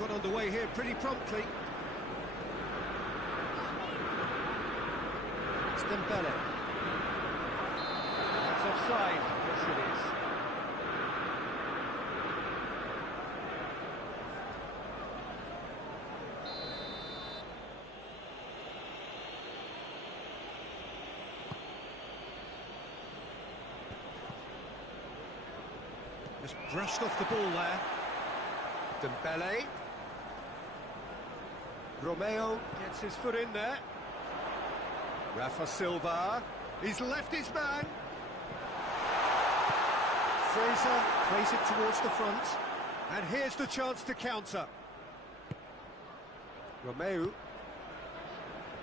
got underway here pretty promptly. It's Dembele. That's offside. Yes, it is. Just brushed off the ball there. Dembele. Romeo gets his foot in there. Rafa Silva. He's left his man. Fraser plays it towards the front. And here's the chance to counter. Romeo.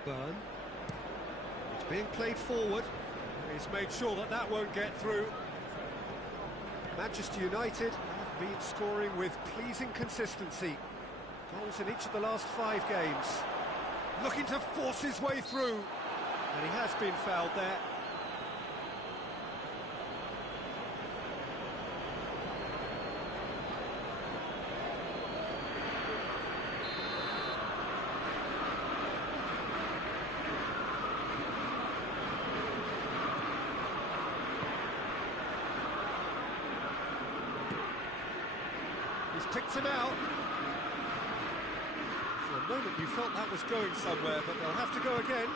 Burn. It's being played forward. He's made sure that that won't get through. Manchester United have been scoring with pleasing consistency. Goals in each of the last 5 games. Looking to force his way through. And he has been fouled there. He's picked him out. For a moment you felt that was going somewhere, but they'll have to go again.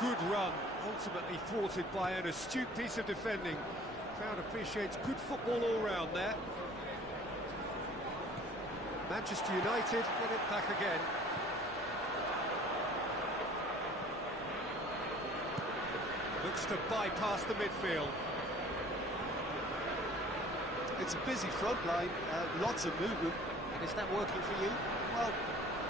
Good run, ultimately thwarted by an astute piece of defending. Crowd appreciates good football all round there. Manchester United get it back again. Looks to bypass the midfield. It's a busy front line, lots of movement. And is that working for you? Well,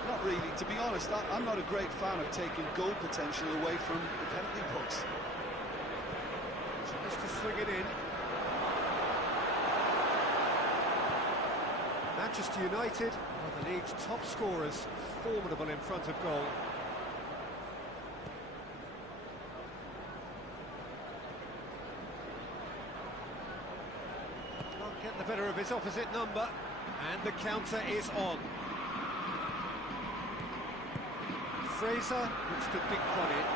not really. To be honest, I'm not a great fan of taking goal potential away from the penalty box. Tries to swing it in. Manchester United are the league's top scorers, formidable in front of goal. Can't get the better of his opposite number, and the counter is on. Fraser looks to dink one in.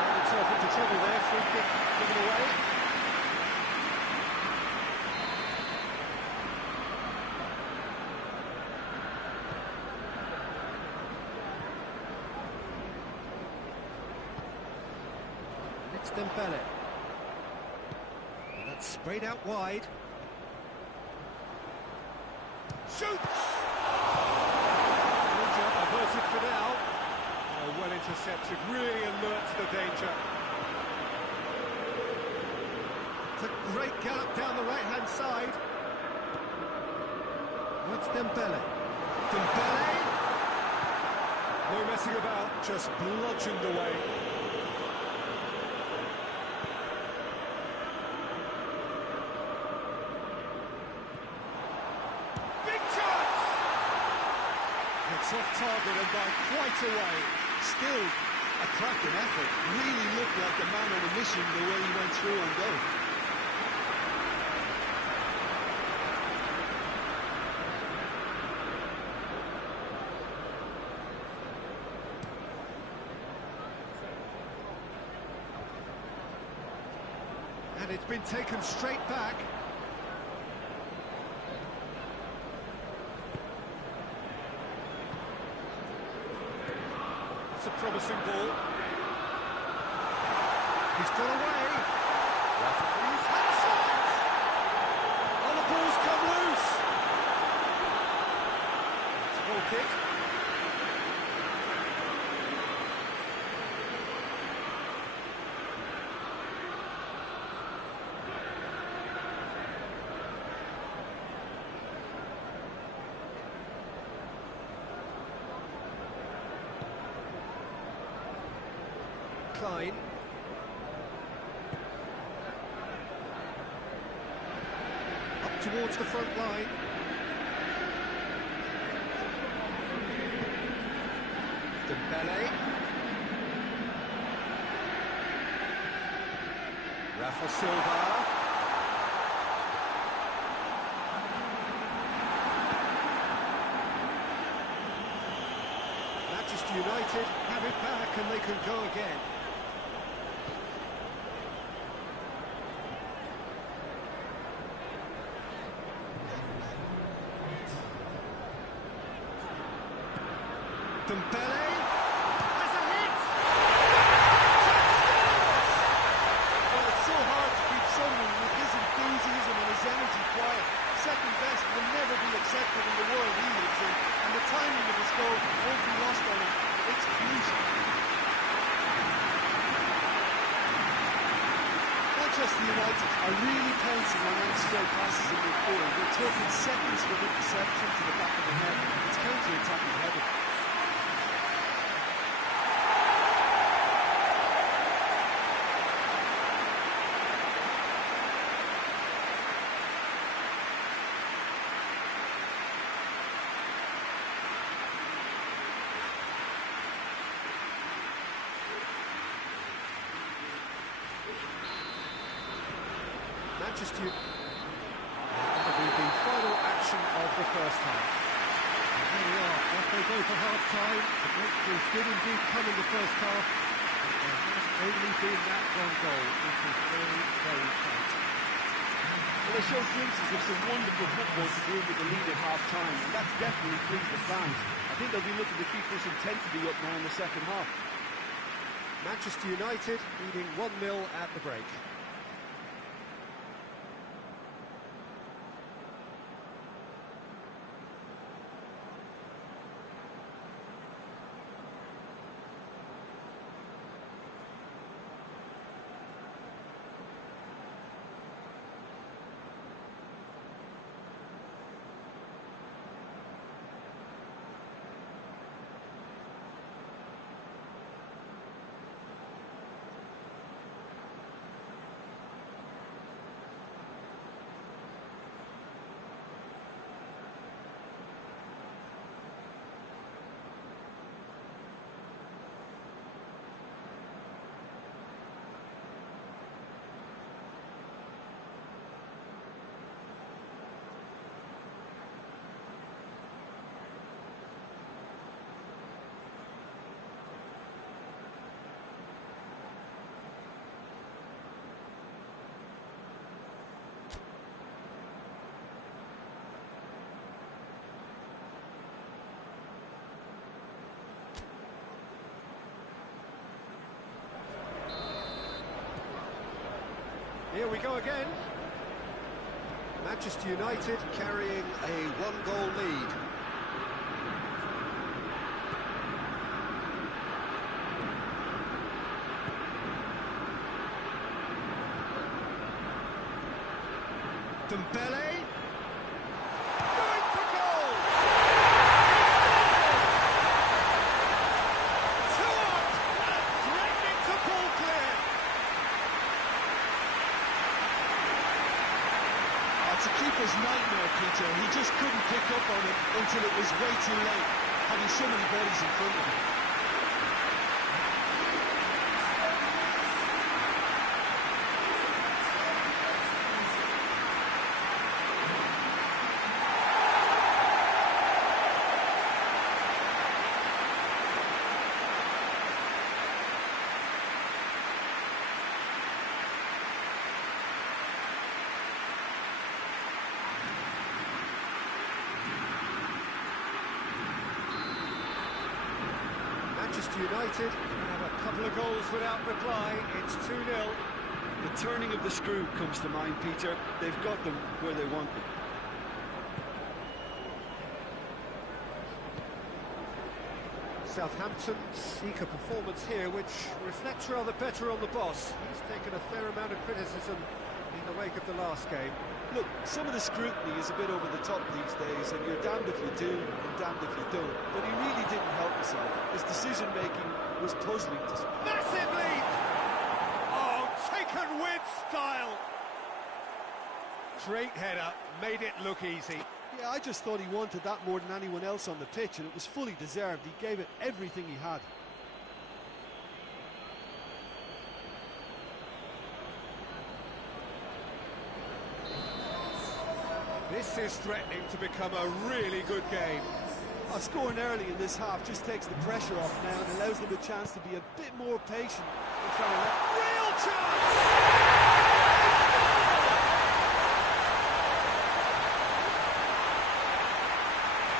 Got himself into trouble there, free kick given away. And it's Dembele. That's sprayed out wide. Shoots! Averted for now. Oh, well intercepted, really alert to the danger. It's a great gallop down the right-hand side. That's Dembele. Dembele! No messing about, just bludgeoned away. It's off target and by quite a way. Still a cracking effort. Really looked like a man on a mission the way he went through on goal. And it's been taken straight back. It's a promising ball. He's got away. Referee's had a shot. Oh, the ball's come loose. It's a ball kick. Klein. Up towards the front line. Dembele. For Silva. Manchester United have it back and they can go again. Dembele has a hit! Well, it's so hard to keep someone with his enthusiasm and his energy quiet. Second best will never be accepted in the world he lives in, and the timing of his goal won't be lost on him. It's crucial. Manchester United are really pouncing on out-straight passes in midfield. They're taking seconds from interception to the back of the net. It's counter-attacking heaven. Manchester United. That'll be the final action of the first half. And here we are, off they go for half-time. The breakthrough did indeed come in the first half, but there has only been that one goal, which was very, very tight. Well, they show glimpses of some wonderful football to deal with the lead at half-time, and that's definitely pleased the fans. I think they'll be looking to keep this intensity up now in the second half. Manchester United leading 1-0 at the break. Here we go again. Manchester United carrying a one-goal lead. Dembele. Going for goal! Two up and threatening to pull clear. It's a keeper's nightmare, Peter. He just couldn't pick up on it until it was way too late, having so many bodies in front of him. Manchester United have a couple of goals without reply. It's 2-0. The turning of the screw comes to mind, Peter. They've got them where they want them. Southampton seek a performance here which reflects rather better on the boss. He's taken a fair amount of criticism in the wake of the last game. Look, some of the scrutiny is a bit over the top these days, and you're damned if you do and damned if you don't. But he really didn't help himself. His decision-making was puzzling to... Massive lead! Oh, taken with style! Straight header, made it look easy. Yeah, I just thought he wanted that more than anyone else on the pitch, and it was fully deserved. He gave it everything he had. This is threatening to become a really good game. Scoring early in this half just takes the pressure off now and allows them a chance to be a bit more patient. Real chance!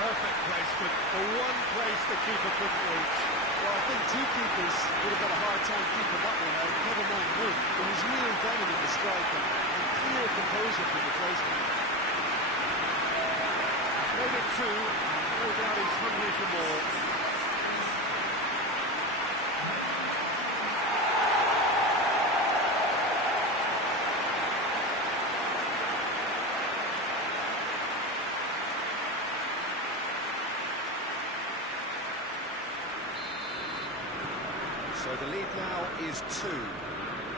Perfect placement, the one place the keeper couldn't reach. Well, I think two keepers would have got a hard time keeping that one out, never mind one. There was real venom in the strike and clear composure from the placement. Made it two, no doubt he's hungry for more. So the lead now is 2.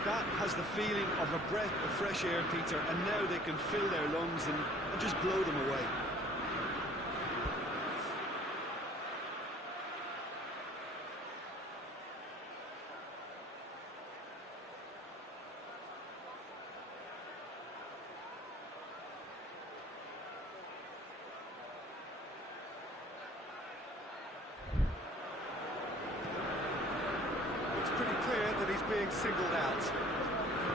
That has the feeling of a breath of fresh air, Peter, and now they can fill their lungs and just blow them away. It's pretty clear that he's being singled out.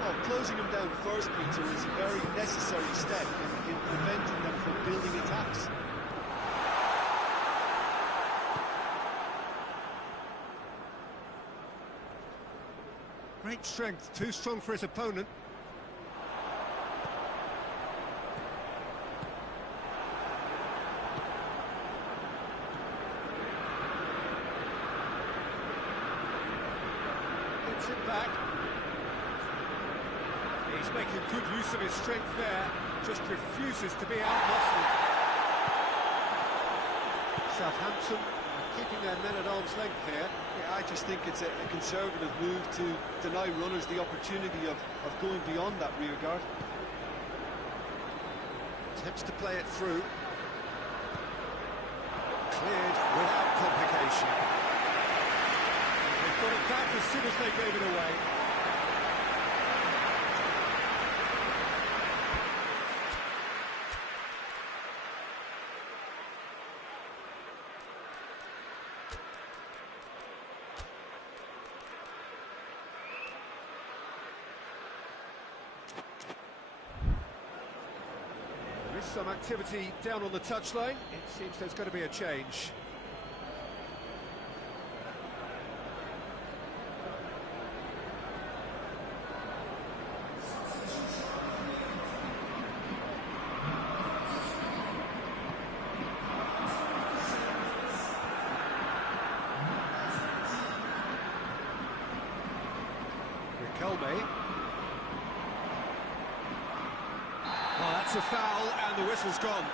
Well, closing them down first, Peter, is a very necessary step in preventing them from building attacks. Great strength, too strong for his opponent. Gets it back. He's making good use of his strength there, just refuses to be out-muscled. Southampton keeping their men at arm's length here. Yeah, I just think it's a conservative move to deny runners the opportunity of going beyond that rear guard. Attempts to play it through. Cleared without complication. They've got it back as soon as they gave it away. There is some activity down on the touchline. It seems there's going to be a change. Riquelme. Oh, that's a foul, and the whistle's gone.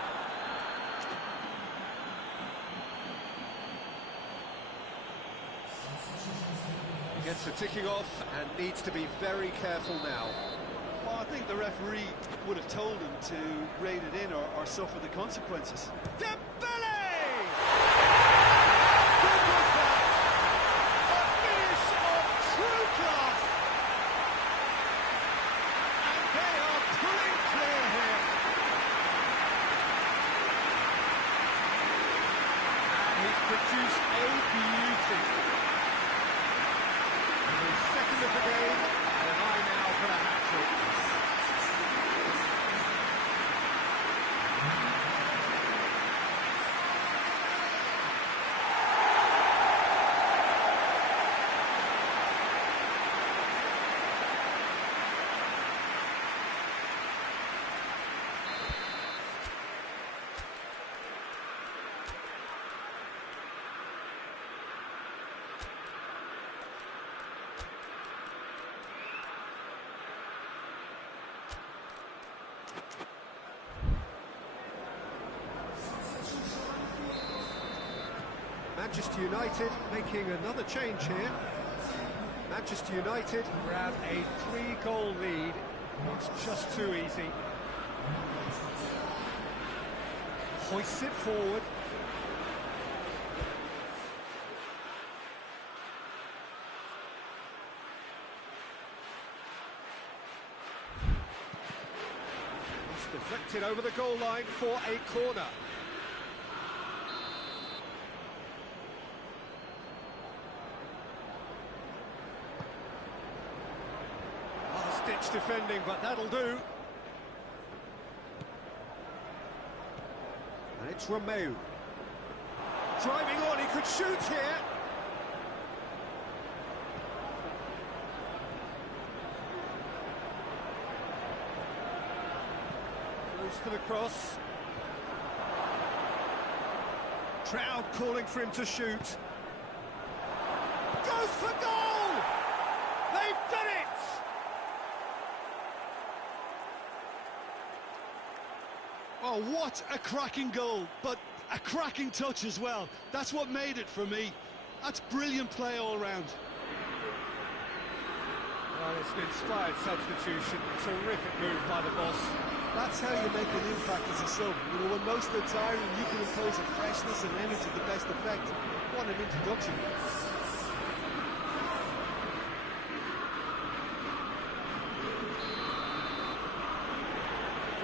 He gets the ticking off and needs to be very careful now. Well, I think the referee would have told him to rein it in or suffer the consequences. Dembele! Good was that! A finish of true class! And they are pulling clear here. And he's produced a beauty. His second of the game, and an eye now for the hat-trick. Manchester United making another change here. Manchester United grab a 3-goal lead. It's just too easy. Hoists it forward. Deflected over the goal line for a corner. Last-ditch defending, but that'll do. And it's Romeu. Driving on, he could shoot here. Goes for the cross. Crowd calling for him to shoot. Goes for goal! They've done it! Oh, what a cracking goal, but a cracking touch as well. That's what made it for me. That's brilliant play all round. Well, it's an inspired substitution. Terrific move by the boss. That's how you make an impact as a sub. You know, when most are tiring, you can impose a freshness and energy to best effect. What an introduction.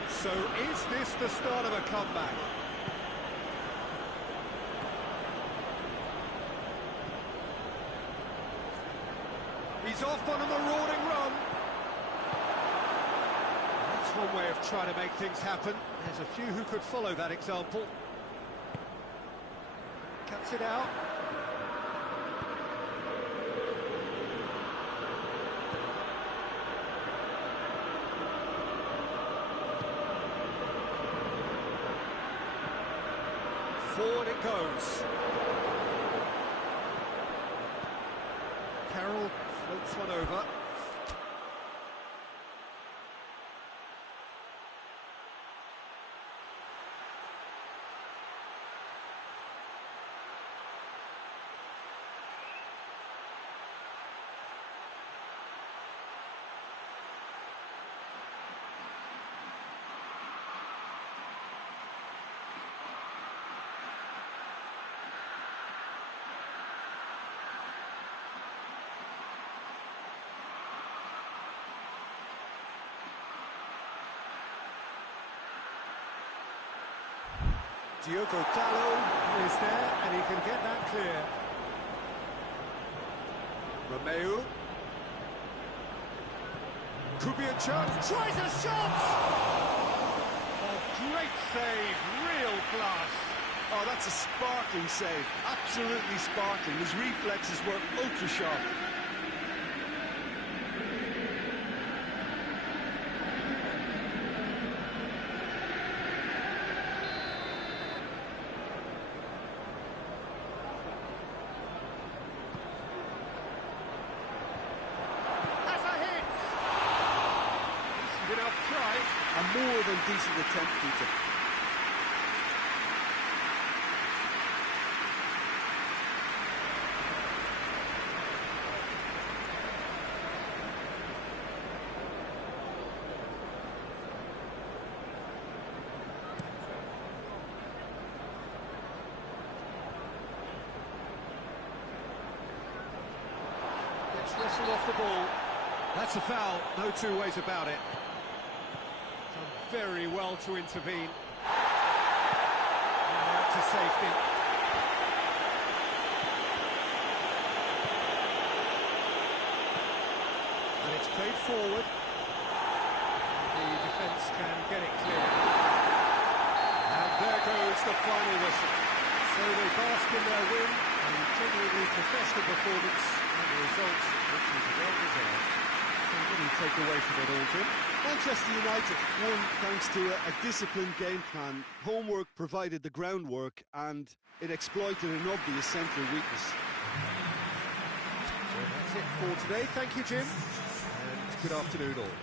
So is this the start of a comeback? He's off on a marauding run. That's one way of trying to make things happen. There's a few who could follow that example. Cuts it out. Forward it goes. Carroll floats one over. Diogo Dalot is there, and he can get that clear. Romeu. Could be a chance. Tries a shot! Oh, great save, real class. Oh, that's a sparkling save. Absolutely sparkling. His reflexes were ultra sharp. A more than decent attempt, Peter. Gets wrestled off the ball. That's a foul, no two ways about it. Very well to intervene. And out to safety. And it's played forward. The defence can get it clear. And there goes the final whistle. So they bask in their win, and genuinely professional performance, and the result, which is well deserved. So what do you take away from it all, Jim? Manchester United won thanks to a disciplined game plan. Homework provided the groundwork, and it exploited an obvious central weakness. So that's it for today. Thank you, Jim, and good afternoon all.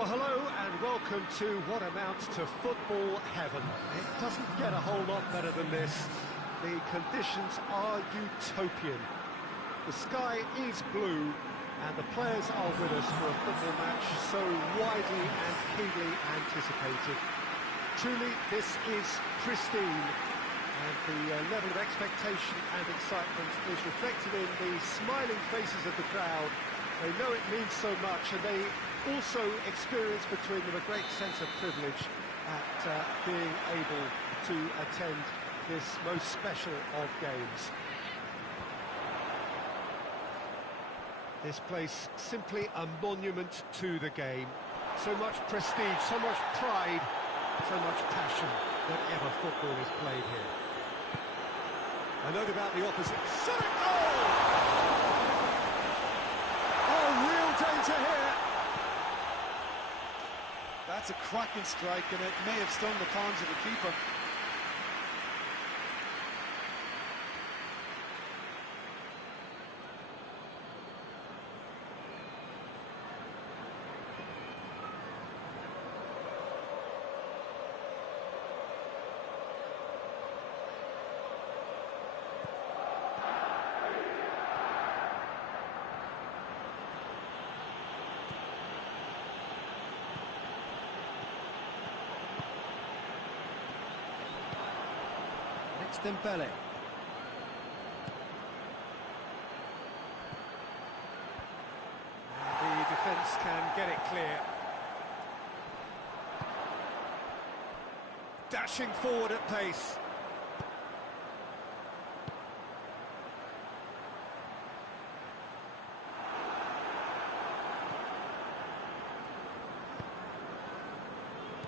Well, hello and welcome to what amounts to football heaven. It doesn't get a whole lot better than this. The conditions are utopian. The sky is blue and the players are with us for a football match so widely and keenly anticipated. Truly, this is pristine, and the level of expectation and excitement is reflected in the smiling faces of the crowd. They know it means so much, and they also experience between them a great sense of privilege at being able to attend this most special of games. This place, simply a monument to the game. So much prestige, so much pride, so much passion whenever football is played here. A note about the opposite. Shot at goal! Oh, real danger here. That's a cracking strike, and it may have stung the palms of the keeper. It's Dembele. The defence can get it clear. Dashing forward at pace.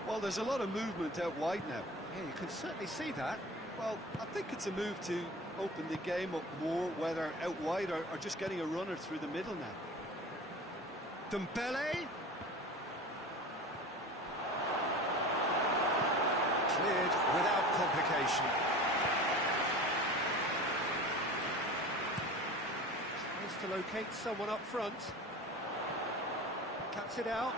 Well, there's a lot of movement out wide now. Yeah, you can certainly see that. Well, I think it's a move to open the game up more, whether out wide or just getting a runner through the middle now. Dembele. Cleared without complication. Tries to locate someone up front. Cuts it out.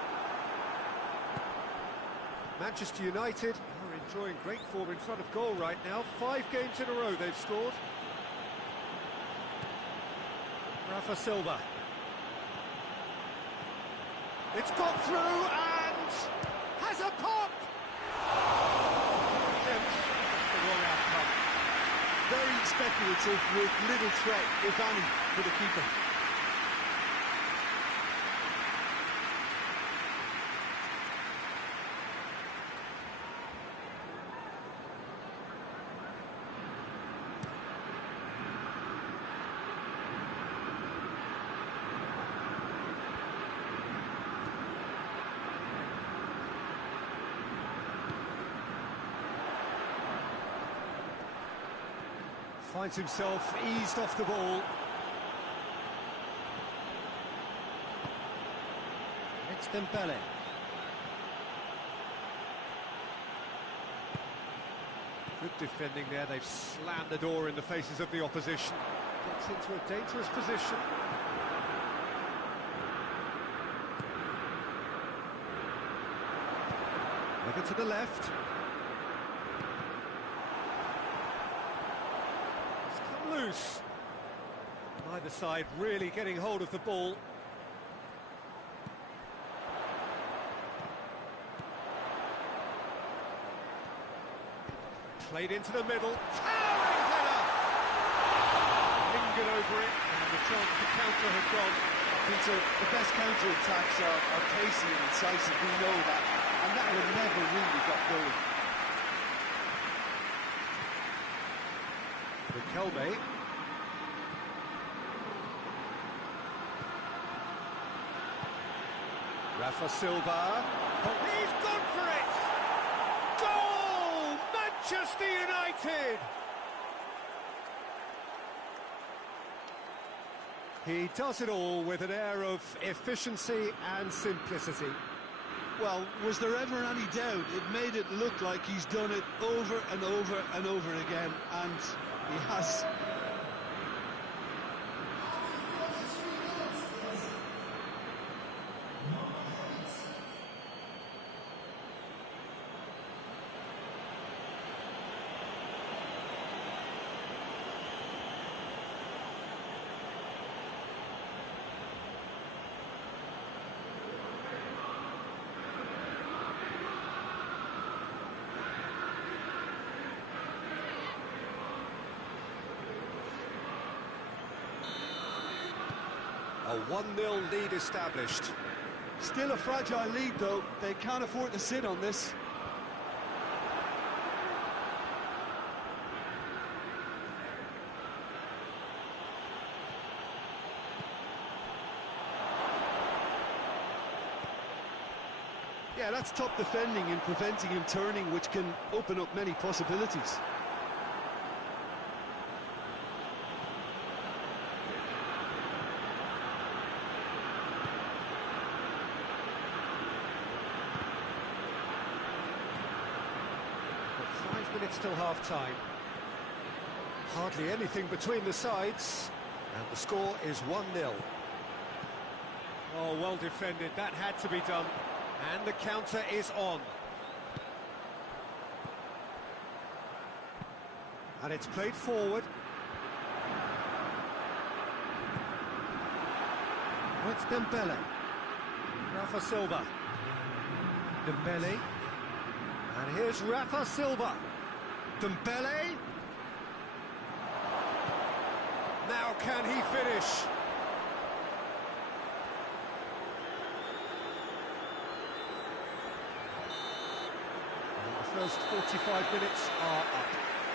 Manchester United are enjoying great form in front of goal right now. 5 games in a row they've scored. Rafa Silva. It's got through and has a pop! The wrong outcome. Very speculative with little threat, if any, for the keeper. Finds himself eased off the ball. It's Dembele. Good defending there, they've slammed the door in the faces of the opposition. Gets into a dangerous position. Over to the left. Loose. Neither side really getting hold of the ball. Played into the middle. Towering header! Lingered over it, and the chance to counter had gone. Peter, the best counter-attacks are pacey and incisive, we know that, and that one never really got going. Riquelme. Rafa Silva. Oh, he's gone for it! Goal! Manchester United! He does it all with an air of efficiency and simplicity. Well, was there ever any doubt? It made it look like he's done it over and over and over again, and he has. A 1-0 lead established. Still a fragile lead, though. They can't afford to sit on this. Yeah, that's top defending and preventing him turning, which can open up many possibilities. Got 5 minutes till half-time. Hardly anything between the sides, and the score is 1-0. Oh, well defended, that had to be done. And the counter is on. And it's played forward. Oh, it's Dembele. Rafa Silva. Dembele. And here's Rafa Silva. Dembele. Now can he finish? First 45 minutes are up.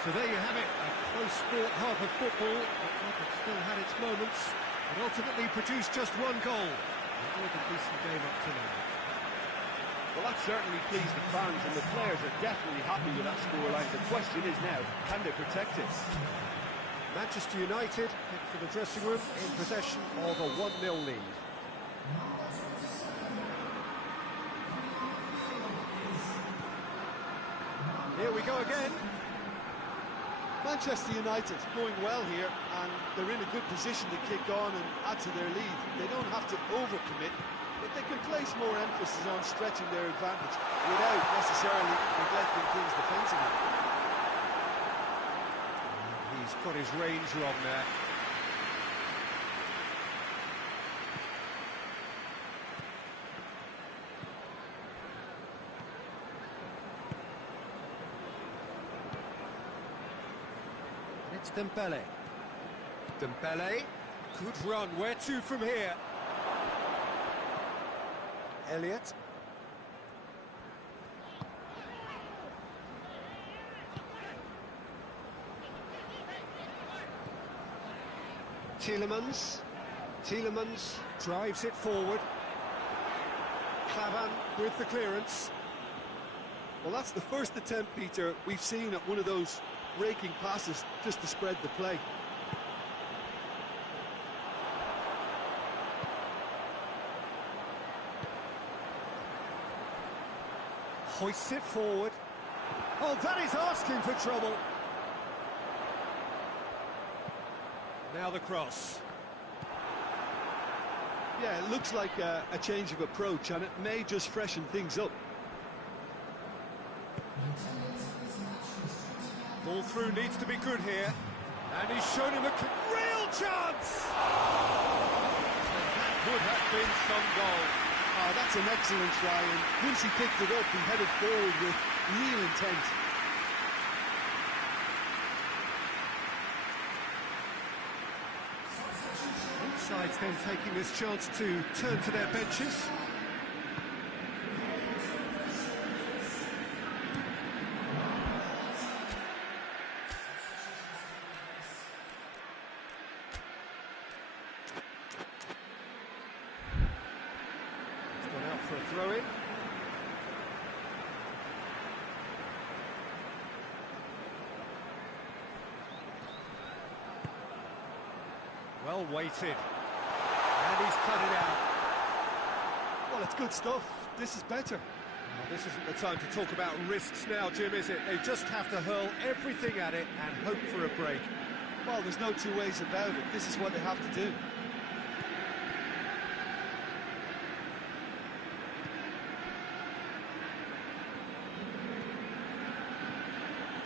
So there you have it, a close fought half of football, but one that still had its moments, and ultimately produced just one goal. A more than decent game up to now. Well, that certainly pleased the fans, and the players are definitely happy with that scoreline. The question is now, can they protect it? Manchester United head for the dressing room in possession of a 1-0 lead. Here we go again. Manchester United going well here, and they're in a good position to kick on and add to their lead. They don't have to overcommit, but they can place more emphasis on stretching their advantage without necessarily neglecting things defensively. He's got his range wrong there. It's Dembele. Dembele. Good run. Where to from here? Elliott. Tielemans. Tielemans drives it forward. Klavan with the clearance. Well, that's the first attempt, Peter, we've seen at one of those raking passes just to spread the play. Hoists it forward. Oh, that is asking for trouble. Now the cross. Yeah, it looks like a change of approach, and it may just freshen things up. Ball through needs to be good here. And he's shown him a real chance! That would have been some goal. Oh, that's an excellent try, and once he picked it up, he headed forward with real intent. Both sides then taking this chance to turn to their benches. For a throw-in. Well weighted. And he's cut it out. Well, it's good stuff. This is better. Well, this isn't the time to talk about risks now, Jim, is it? They just have to hurl everything at it and hope for a break. Well, there's no two ways about it. This is what they have to do.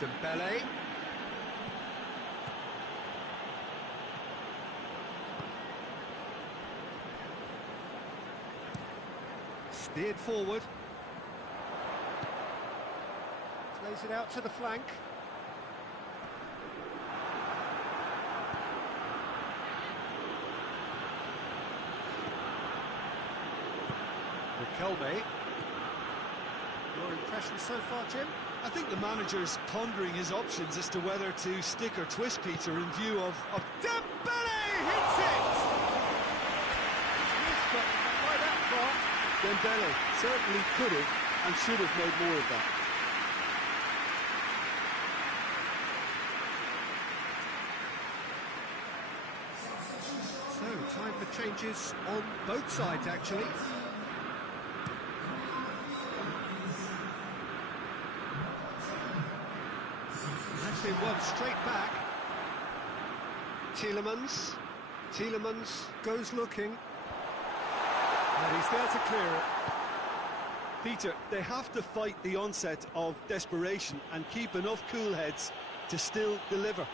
Dembele. Steered forward. Plays it out to the flank. Kelme. Your impression so far, Jim? I think the manager's pondering his options as to whether to stick or twist Peter in view of Dembele hits it! Missed, but not by that far. Dembele certainly could have and should have made more of that. So, time for changes on both sides, actually. That's been one straight back. Tielemans goes looking. And he's there to clear it. Peter. They have to fight the onset of desperation and keep enough cool heads to still deliver.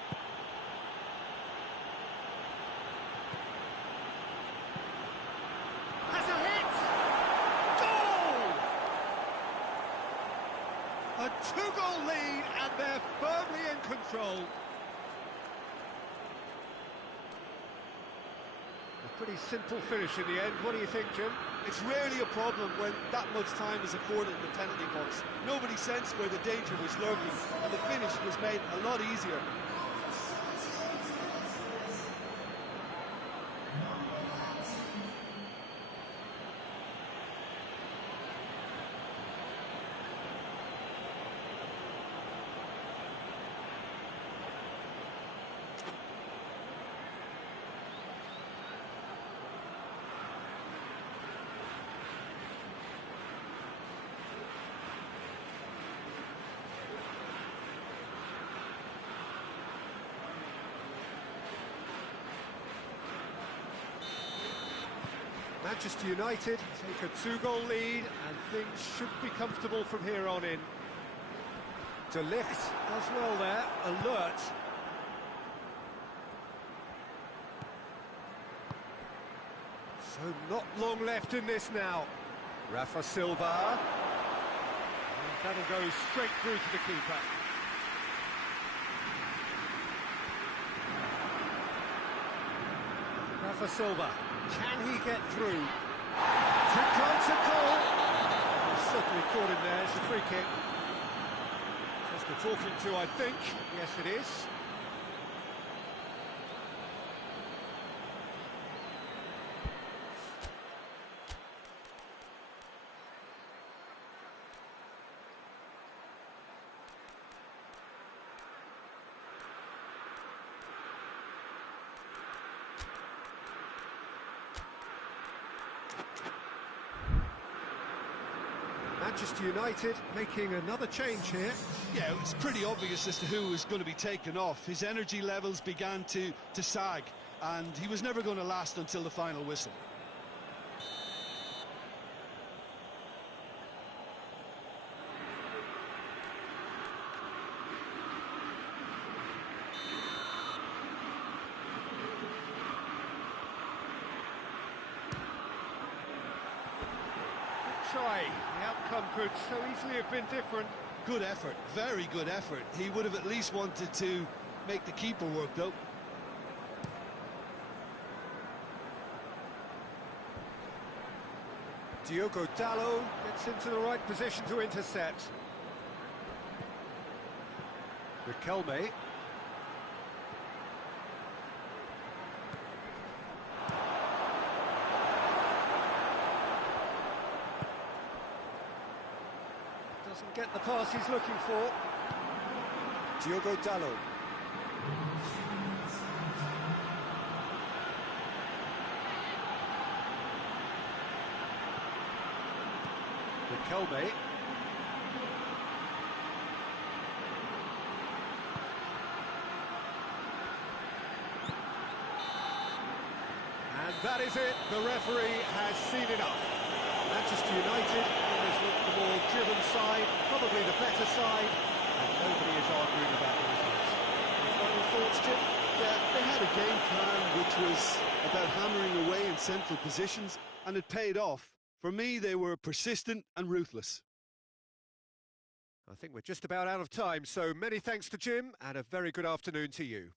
Has a hit! Goal! A two-goal lead, and they're firmly in control. A pretty simple finish in the end. What do you think, Jim? It's rarely a problem when that much time is afforded in the penalty box. Nobody sensed where the danger was lurking, and the finish was made a lot easier. Manchester United take a two-goal lead, and things should be comfortable from here on in. De Ligt does well there, alert. So not long left in this now. Rafa Silva. And that'll go straight through to the keeper. Rafa Silva. Can he get through? To chance a goal. He's certainly caught him there. It's a free kick. Just a talking to, I think. Yes, it is. Manchester United making another change here. Yeah, it was pretty obvious as to who was going to be taken off. His energy levels began to sag, and he was never going to last until the final whistle. Try. The outcome could so easily have been different. Good effort, very good effort. He would have at least wanted to make the keeper work, though. Diogo Dalot gets into the right position to intercept. Riquelme. Doesn't get the pass he's looking for. Diogo Dalot. Riquelme. And that is it. The referee has seen enough. Manchester United always look the more driven side, probably the better side, and nobody is arguing about the results. Any final thoughts, Jim? Yeah, they had a game plan which was about hammering away in central positions, and it paid off. For me, they were persistent and ruthless. I think we're just about out of time, so many thanks to Jim, and a very good afternoon to you.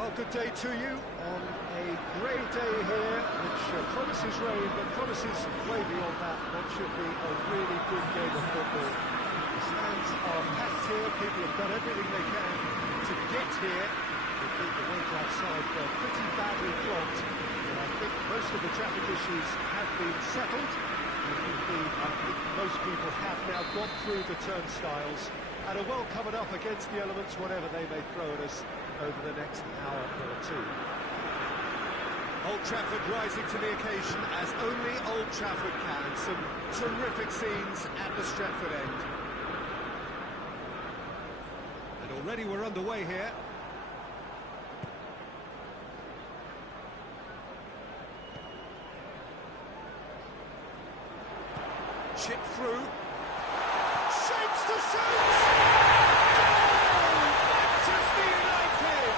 Well, good day to you on a grey day here, which promises rain, but promises way beyond that. What should be a really good game of football. The stands are packed here, people have done everything they can to get here. The weather outside pretty badly clogged, but I think most of the traffic issues have been settled. And indeed, I think most people have now got through the turnstiles and are well covered up against the elements, whatever they may throw at us over the next hour or two. Old Trafford rising to the occasion as only Old Trafford can. Some terrific scenes at the Stretford end. And already we're underway here. Chip through. Shapes to shoot! Goal! Manchester United!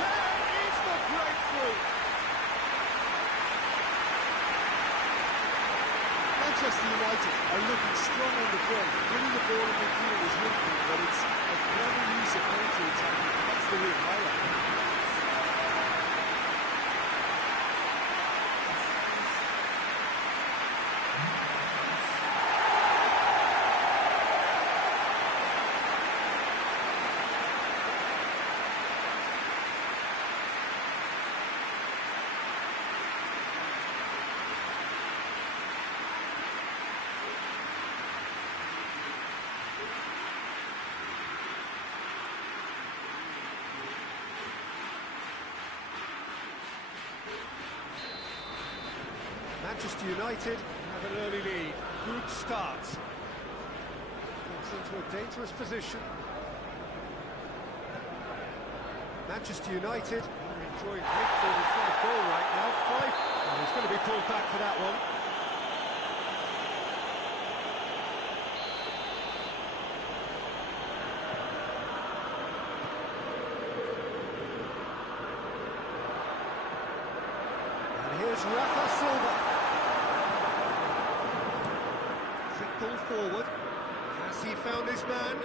There is the breakthrough! Manchester United are looking strong on the front. Winning the ball in midfield is one thing, but it's a clever use of counter-attack. That's the real highlight. Manchester United have an early lead. Good start. Gets into a dangerous position. Manchester United are enjoying Wakefield in front of goal right now. Oh, he's going to be pulled back for that one. And here's Rafa Silva. Ball forward. Has he found his man?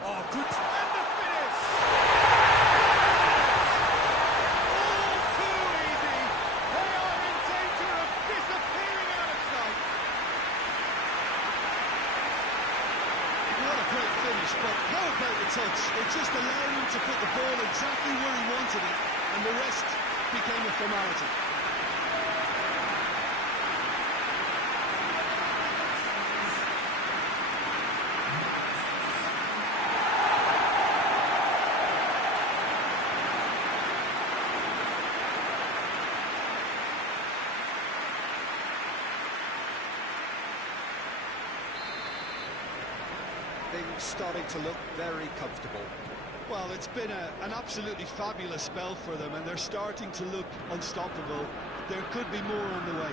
Oh, good. And the finish! All too easy. They are in danger of disappearing out of sight. What a great finish, but how about the touch? It just allowed him to put the ball exactly where he wanted it, and the rest became a formality. Things starting to look very comfortable. Well, it's been an absolutely fabulous spell for them, and they're starting to look unstoppable. There could be more on the way.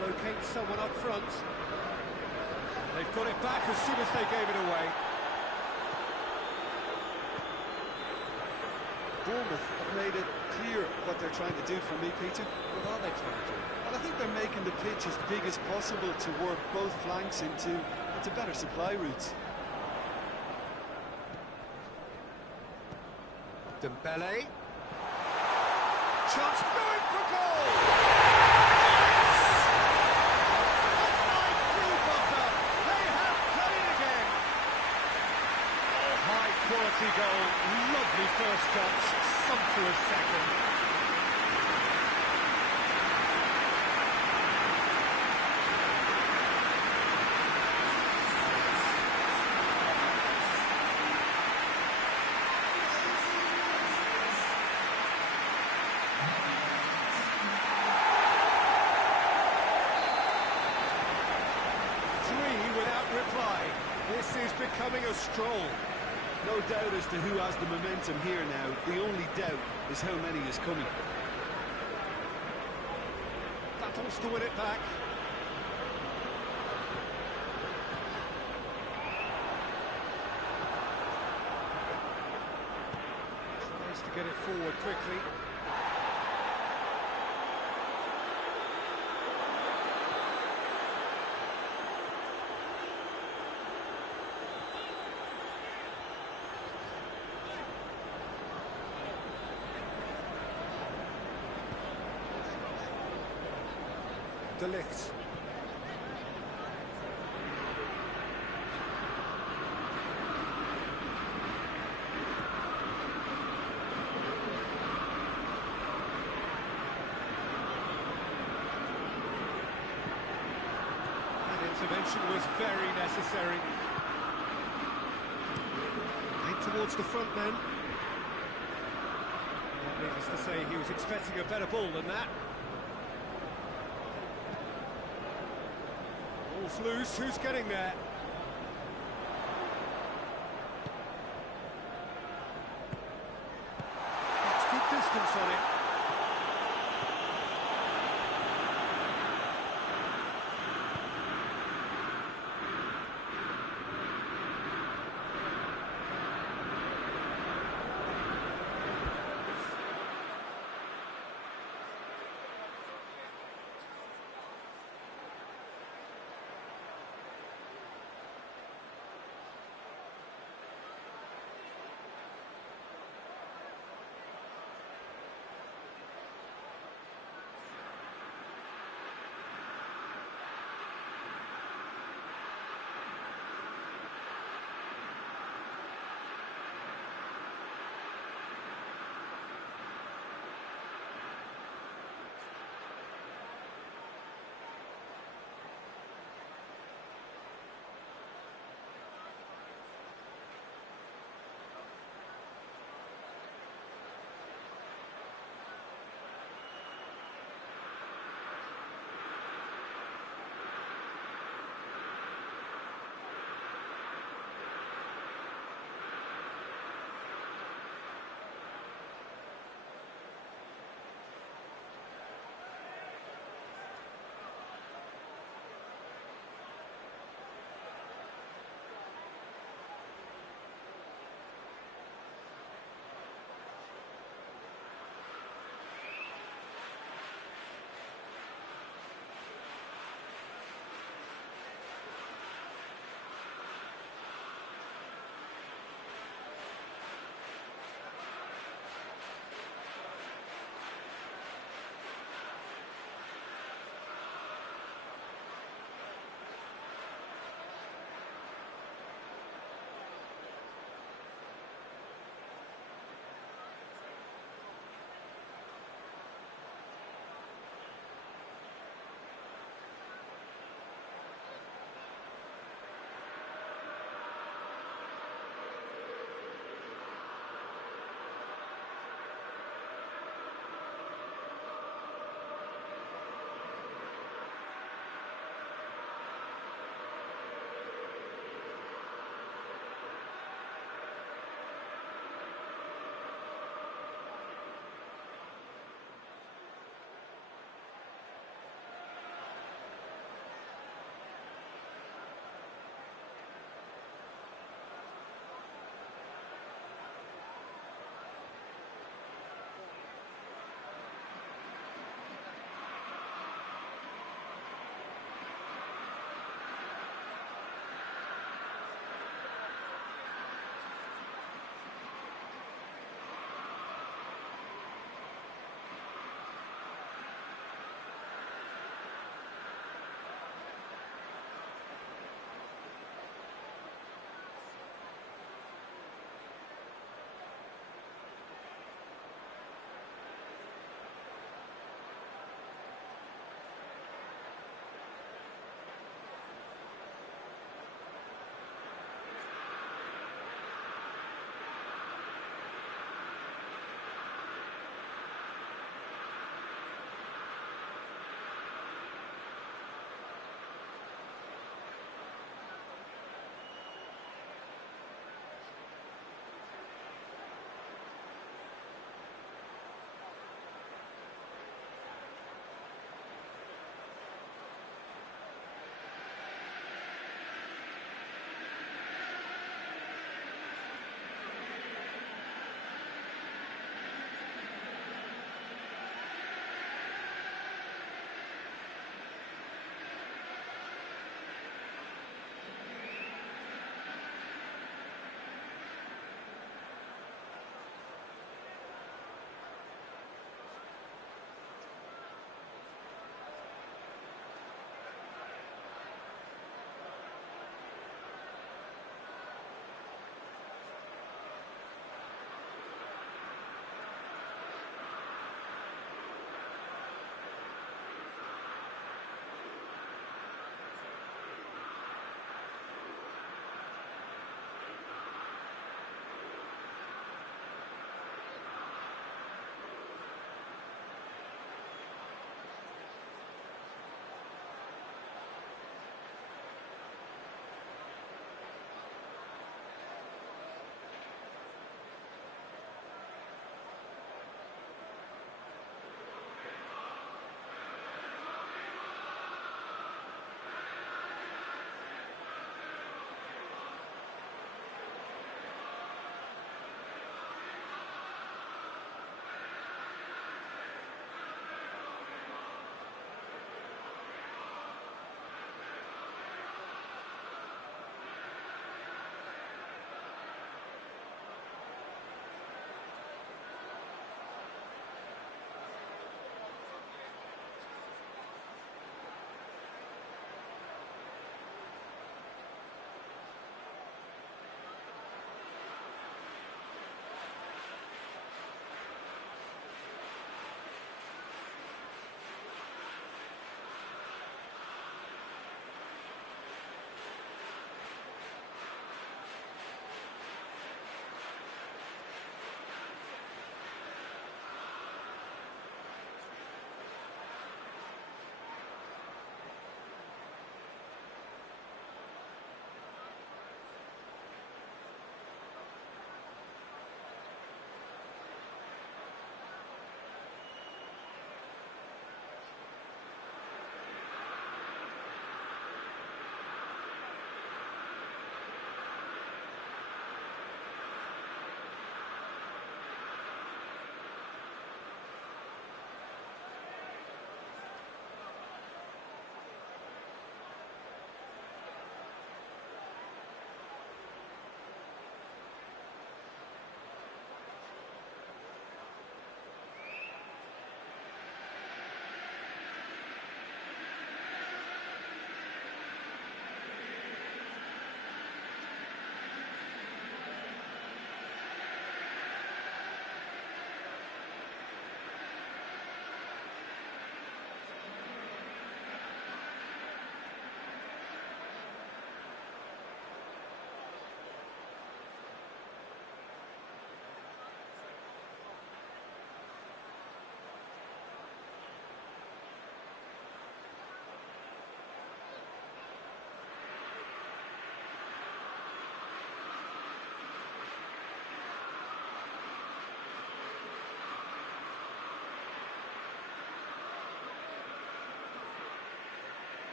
locate someone up front. They've got it back as soon as they gave it away. Bournemouth have made it clear what they're trying to do for me, Peter. What are they trying to do? Well, I think they're making the pitch as big as possible to work both flanks into better supply routes. Dembele. Chance going for goal! They have done it again! High quality goal, lovely first touch, sumptuous second. This is becoming a stroll. No doubt as to who has the momentum here now. The only doubt is how many is coming. Battles to win it back. Tries to get it forward quickly. De Ligt. That intervention was very necessary. Head towards the front then. Needless to say, he was expecting a better ball than that. Ball's loose, who's getting there? That's good distance on it.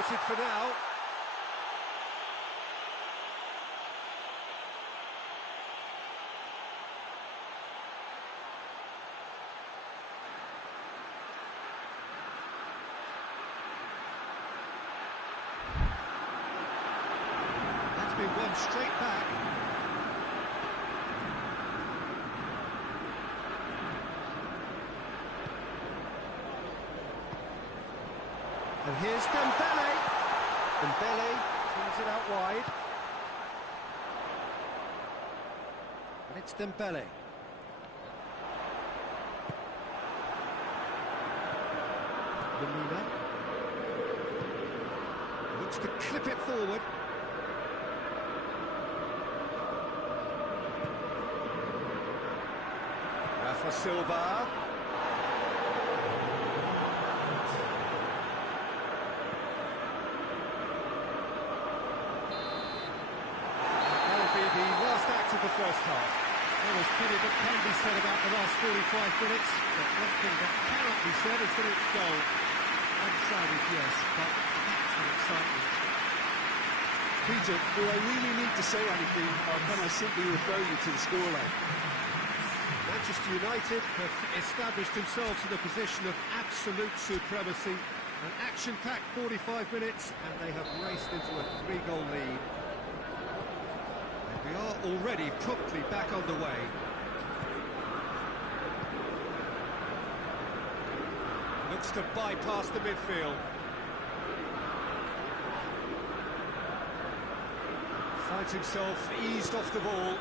averted for now. That's been won straight back. And here's Dembele. Dembele turns it out wide. And it's Dembele. Lamina. Looks to clip it forward. Rafa Silva. The last act of the first half. Well, there's plenty that can be said about the last 45 minutes, but one thing that cannot be said is that it's goal. Undecided, yes, but that's an excitement. Peter, do I really need to say anything, or can I simply refer you to the scoreline? Manchester United have established themselves in a position of absolute supremacy. An action-packed 45 minutes, and they have raced into a 3-goal lead. We are already promptly back on the way. Looks to bypass the midfield. Finds himself eased off the ball.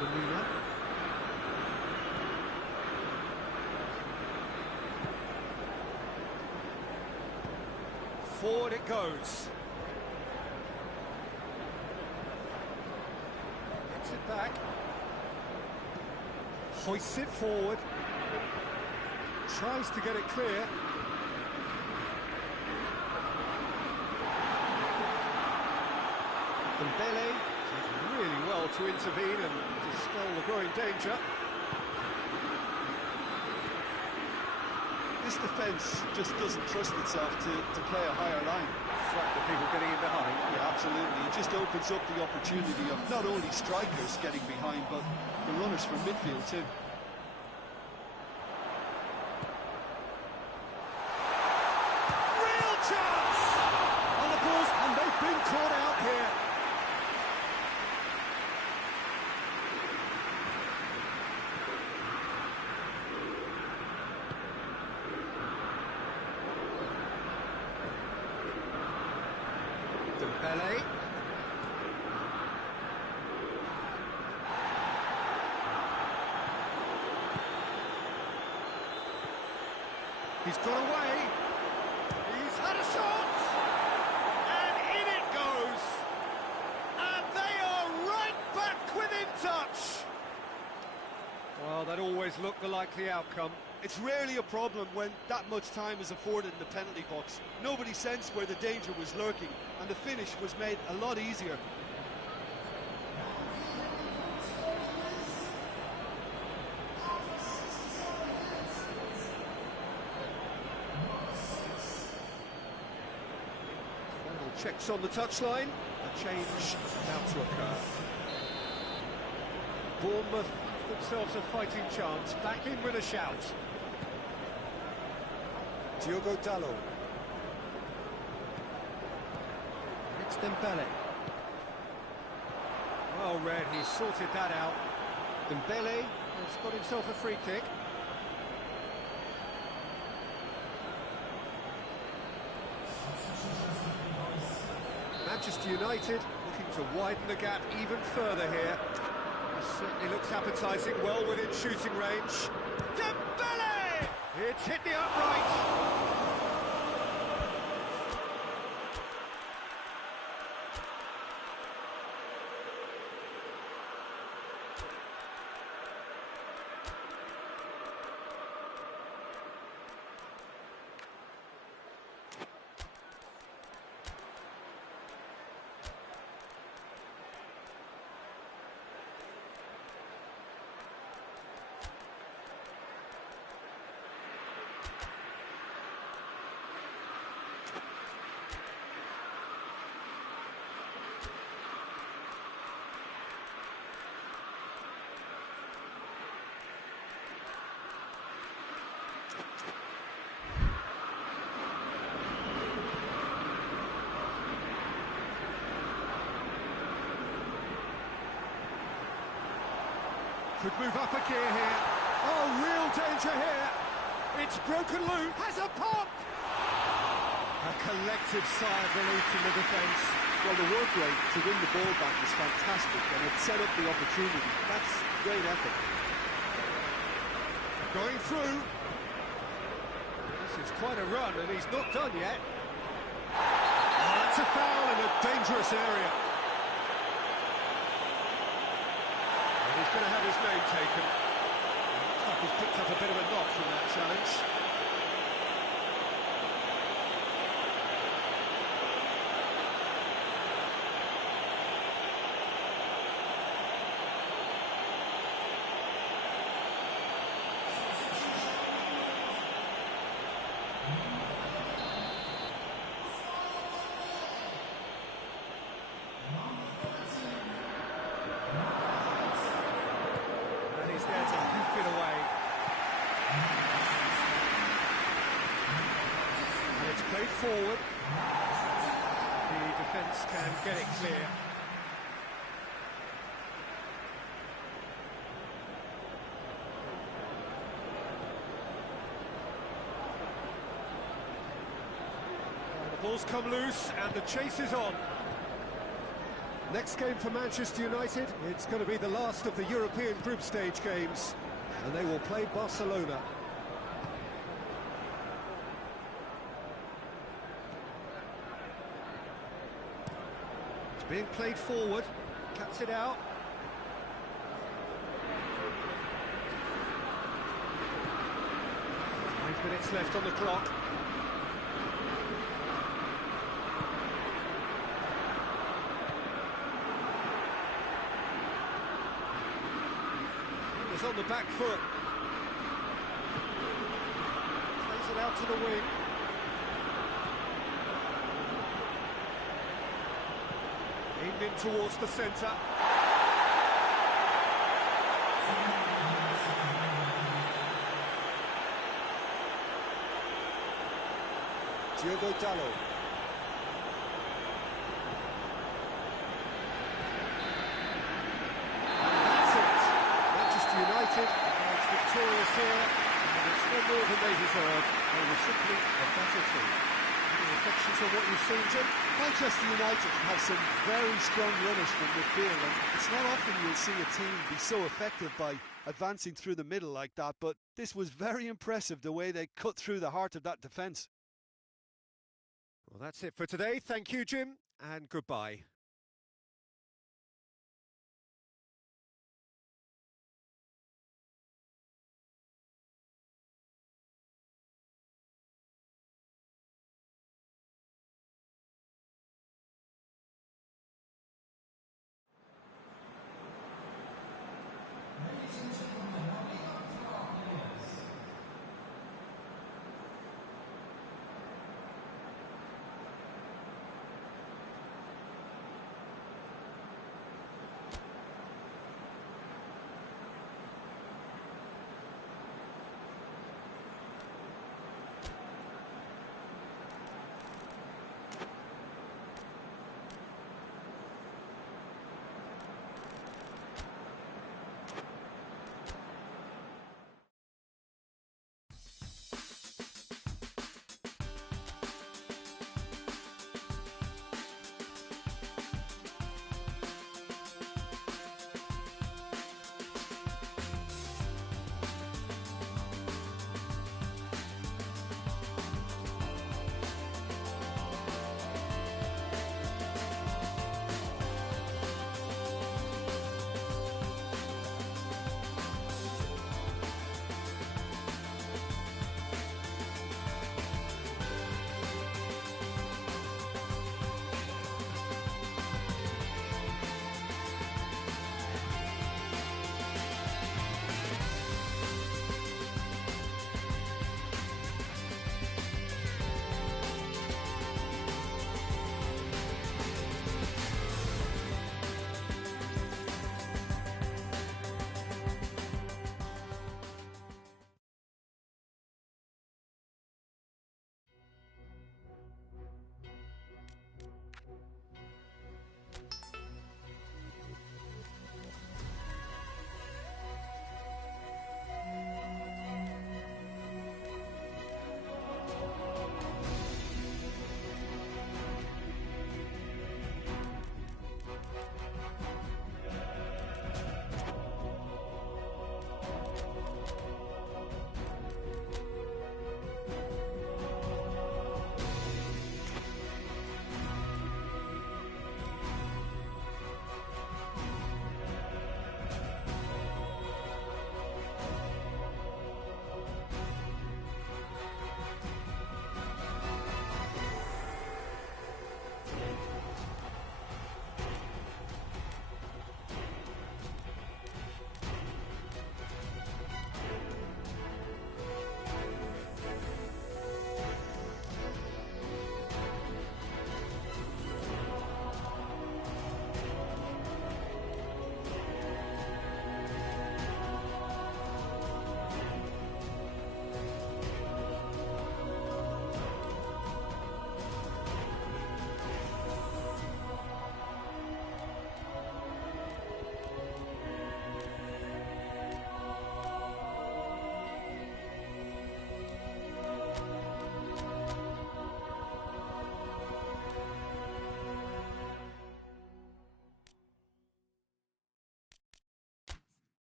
Lamina. Forward it goes. Gets it back. Hoists it forward. Tries to get it clear. Dembele did really well to intervene and dispel the growing danger. This defence just doesn't trust itself to play a higher line. Frightened of people getting in behind. Yeah, absolutely. It just opens up the opportunity of not only strikers getting behind, but the runners from midfield too. Real chance! On the balls, and they've been caught out here. Dembele. He's got away. He's had a shot. And in it goes. And they are right back within touch. Well, that always looked the likely outcome. It's rarely a problem when that much time is afforded in the penalty box. Nobody sensed where the danger was lurking, and the finish was made a lot easier. Final checks on the touchline. A change about to occur. Bournemouth have themselves a fighting chance. Back in with a shout. Diogo Dalot. It's Dembele. Well read, he sorted that out. Dembele has got himself a free kick. Manchester United looking to widen the gap even further here. This certainly looks appetising, well within shooting range. Dembele! It's hit the upright. Could move up a gear here. Oh, real danger here. It's broken loose. Has a pop. A collective sigh of relief from the defence. Well, the work rate to win the ball back was fantastic, and it set up the opportunity. That's great effort. Going through. This is quite a run, and he's not done yet. Oh, that's a foul in a dangerous area. And he's going to have his name taken. Looks like he's picked up a bit of a knock from that challenge. And he's there to hoof it away. And it's played forward. The defence can get it clear. The ball's come loose and the chase is on. Next game for Manchester United, it's going to be the last of the European group stage games, and they will play Barcelona. It's being played forward, cuts it out. Five minutes left on the clock. On the back foot. Plays it out to the wing. Aimed in towards the centre. Diogo Dalot. United emerge victorious here, and it's no more than they deserve. They were simply a better team. Any reflections on what you've seen, Jim? Manchester United have some very strong runners from midfield, and it's not often you'll see a team be so effective by advancing through the middle like that, but this was very impressive the way they cut through the heart of that defence. Well, that's it for today. Thank you, Jim, and goodbye.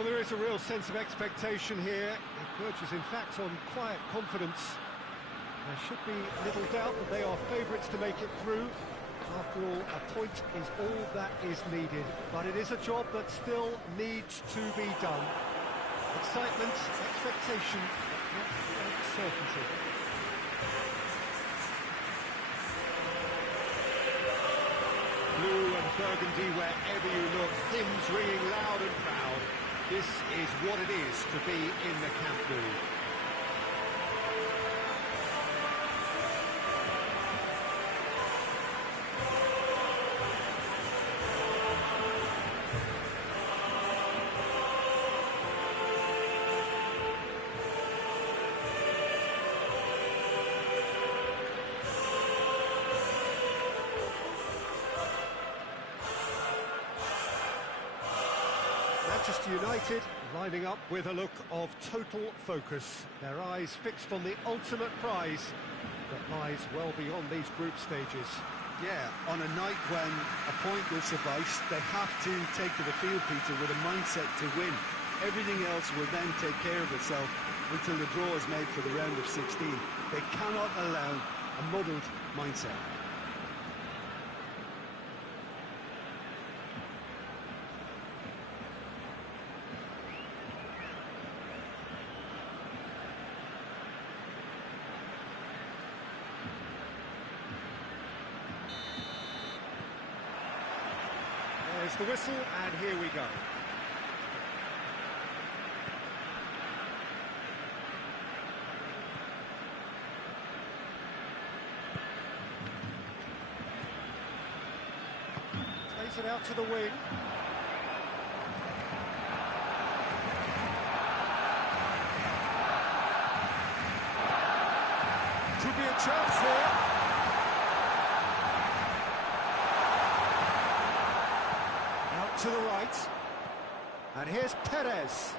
Well, there is a real sense of expectation here. It verges, in fact, on quiet confidence. There should be little doubt that they are favourites to make it through. After all, a point is all that is needed, but it is a job that still needs to be done. Excitement, expectation, but not certainty. Blue and burgundy wherever you look, hymns ringing loud and proud. This is what it is to be in the Camp Nou. Manchester United lining up with a look of total focus, their eyes fixed on the ultimate prize that lies well beyond these group stages. Yeah, on a night when a point will suffice, they have to take to the field, Peter, with a mindset to win. Everything else will then take care of itself until the draw is made for the round of 16. They cannot allow a muddled mindset. There's the whistle, and here we go. Plays it out to the wing. Could be a chance here. To the right, and here's Perez.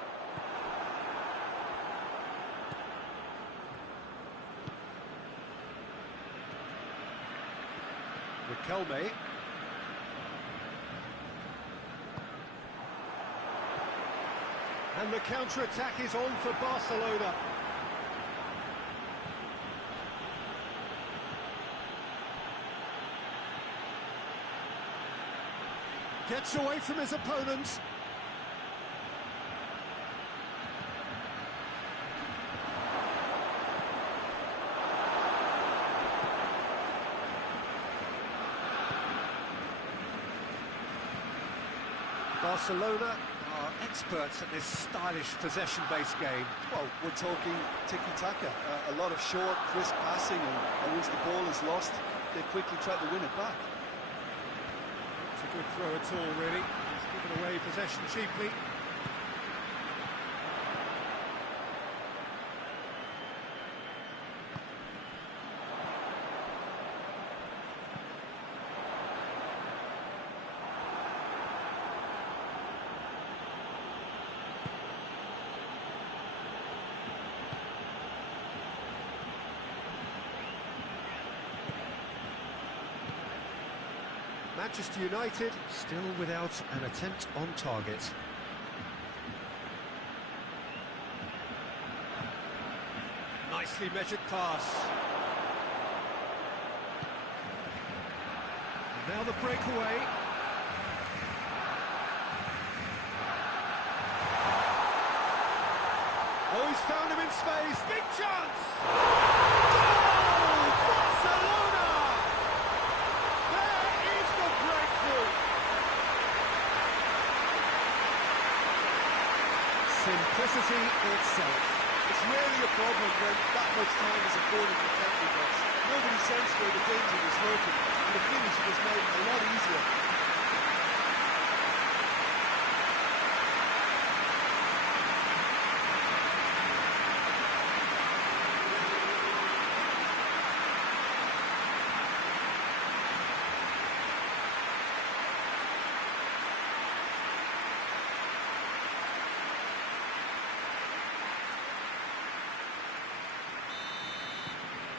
Riquelme. And the counter-attack is on for Barcelona. Gets away from his opponent. Barcelona are experts at this stylish possession-based game. Well, we're talking tiki-taka, a lot of short, crisp passing, and once the ball is lost, they quickly try to win it back. It's a good throw at all, really. He's given away possession cheaply. Manchester United still without an attempt on target. Nicely measured pass. And now the breakaway. Oh, he's found him in space. Big chance! Goal! Barcelona! Simplicity itself. It's rarely a problem when that much time is afforded in the penalty box. Nobody sensed where the danger was lurking, and the finish was made a lot easier.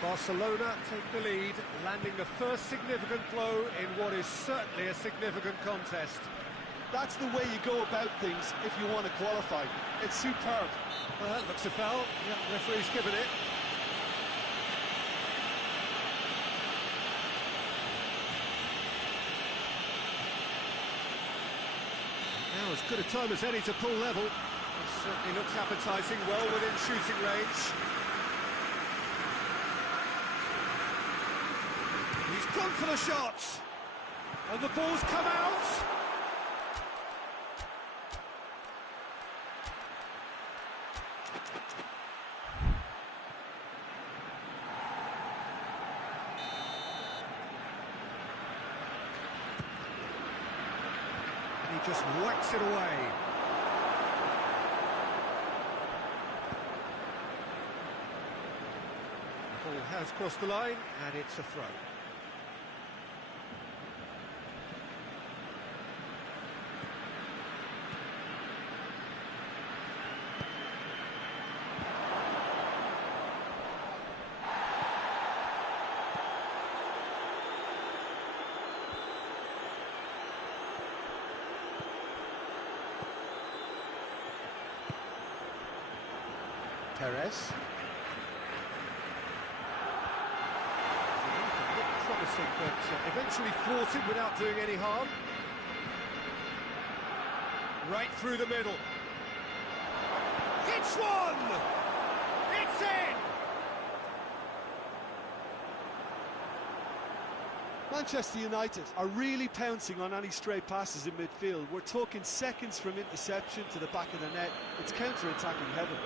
Barcelona take the lead, landing the first significant blow in what is certainly a significant contest. That's the way you go about things if you want to qualify. It's superb. Well, that looks a foul. Yeah, referee's given it. Now as good a time as any to pull level. It certainly looks appetising, well within shooting range. He's gone for the shot! And the ball's come out! He just whacks it away. The ball has crossed the line, and it's a throw. Perez. Looked promising, but eventually thwarted without doing any harm. Right through the middle. Hits one! It's in! Manchester United are really pouncing on any stray passes in midfield. We're talking seconds from interception to the back of the net. It's counter-attacking heaven.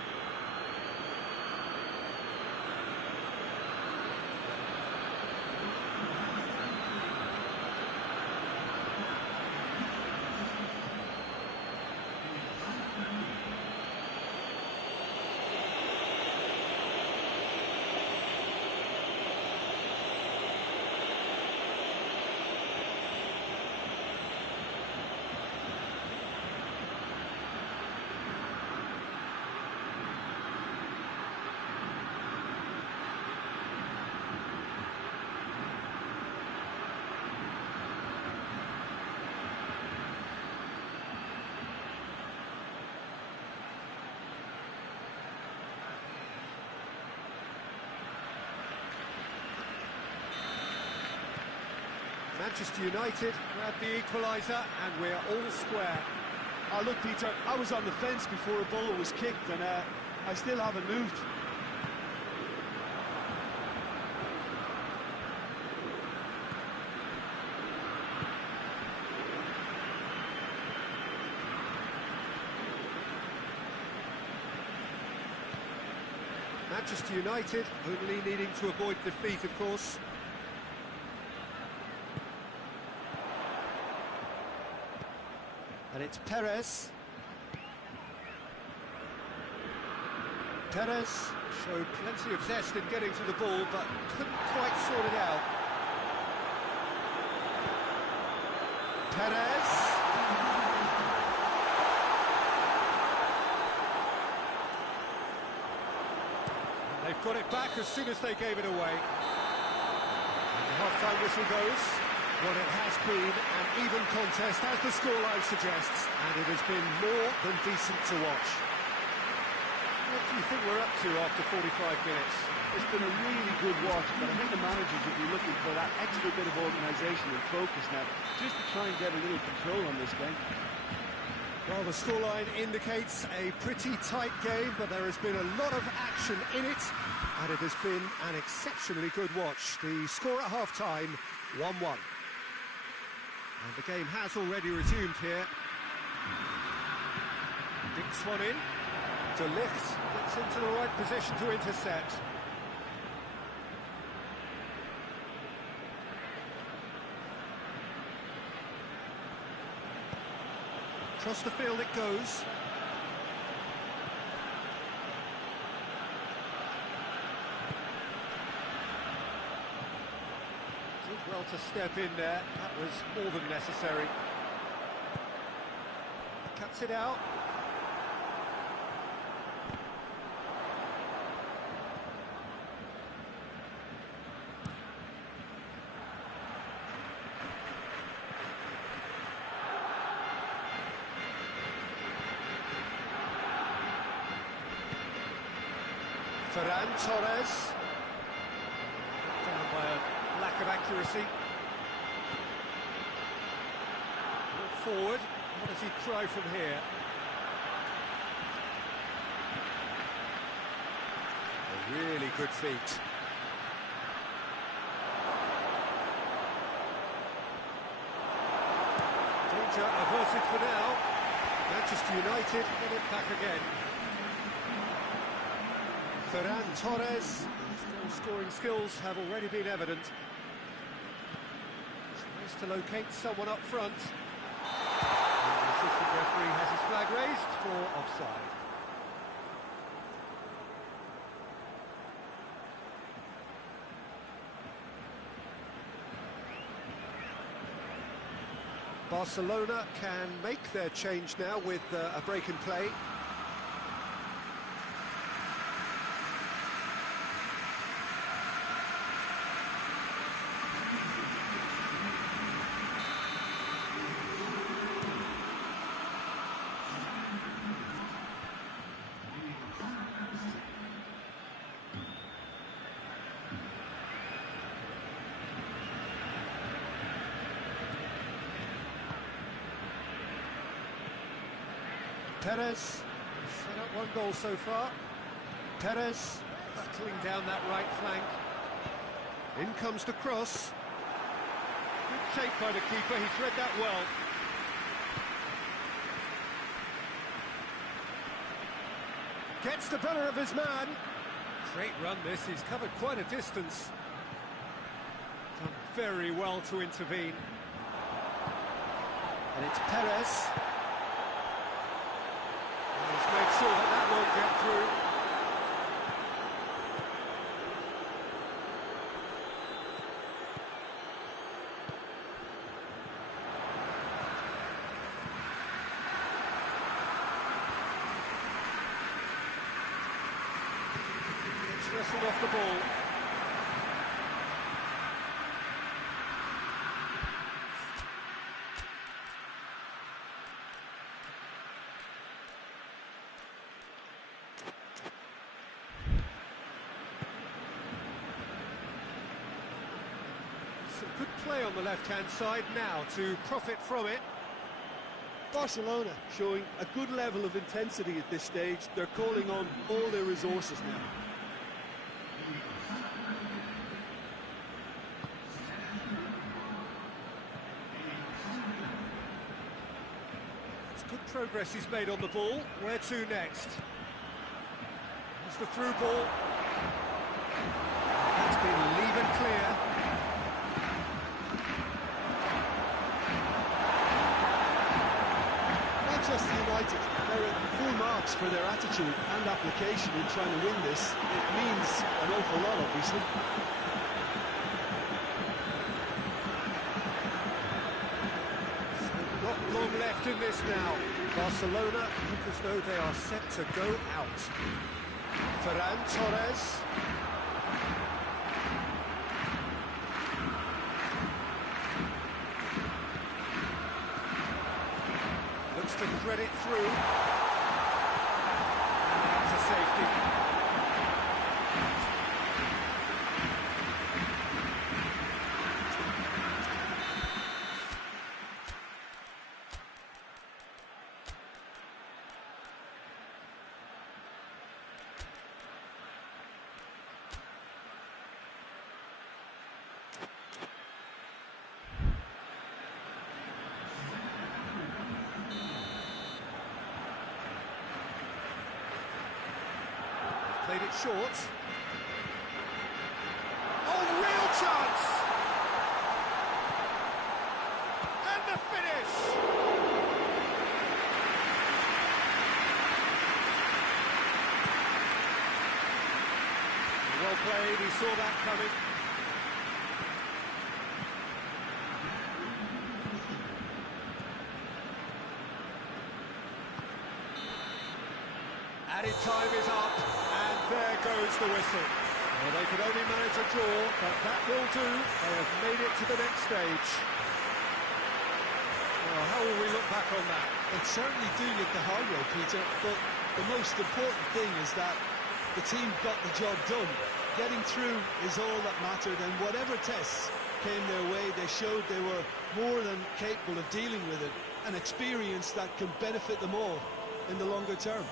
Manchester United grab the equaliser, and we're all square. Oh, look, Peter, I was on the fence before a ball was kicked, and I still haven't moved. Manchester United only needing to avoid defeat, of course. And it's Perez. Perez showed plenty of zest in getting to the ball, but couldn't quite sort it out. Perez. And they've got it back as soon as they gave it away. And the half-time whistle goes. Well, it has been an even contest, as the scoreline suggests, and it has been more than decent to watch. What do you think we're up to after 45 minutes? It's been a really good watch, but I think the managers will be looking for that extra bit of organisation and focus now, just to try and get a little control on this game. Well, the scoreline indicates a pretty tight game, but there has been a lot of action in it, and it has been an exceptionally good watch. The score at half-time, 1-1. And the game has already resumed here. Dinks one in. De Ligt gets into the right position to intercept. Across the field it goes. Did well to step in there. That was more than necessary. Cuts it out. Ferran Torres. Down by a lack of accuracy. Look forward. What does he try from here? A really good feat. Danger averted for now. Manchester United get it back again. Ferran Torres. His scoring skills have already been evident. Tries to locate someone up front. And the assistant referee has his flag raised for offside. Barcelona can make their change now with a break in play. Perez, set up one goal so far. Perez, battling down that right flank. In comes the cross. Good take by the keeper, he's read that well. Gets the better of his man. Great run this, he's covered quite a distance. Done very well to intervene. And it's Perez. He's made sure that that won't get through. It's wrestled off the ball. Some good play on the left-hand side now to profit from it. Barcelona showing a good level of intensity at this stage. They're calling on all their resources now. It's good progress he's made on the ball. Where to next? It's the through ball. That's been leave and clear. Manchester United, they're at full marks for their attitude and application in trying to win this. It means an awful lot, obviously. So not long left in this now. Barcelona look as though they are set to go out. Ferran Torres. Looks to thread it through. And out to safety. Played it short. Oh, real chance! And the finish! Well played, he saw that coming. Added time is up. There goes the whistle. Well, they could only manage a draw, but that will do. They have made it to the next stage. Well, how will we look back on that? It's certainly doing it the hard way, Peter, but the most important thing is that the team got the job done. Getting through is all that mattered, and whatever tests came their way, they showed they were more than capable of dealing with it. An experience that can benefit them all in the longer term.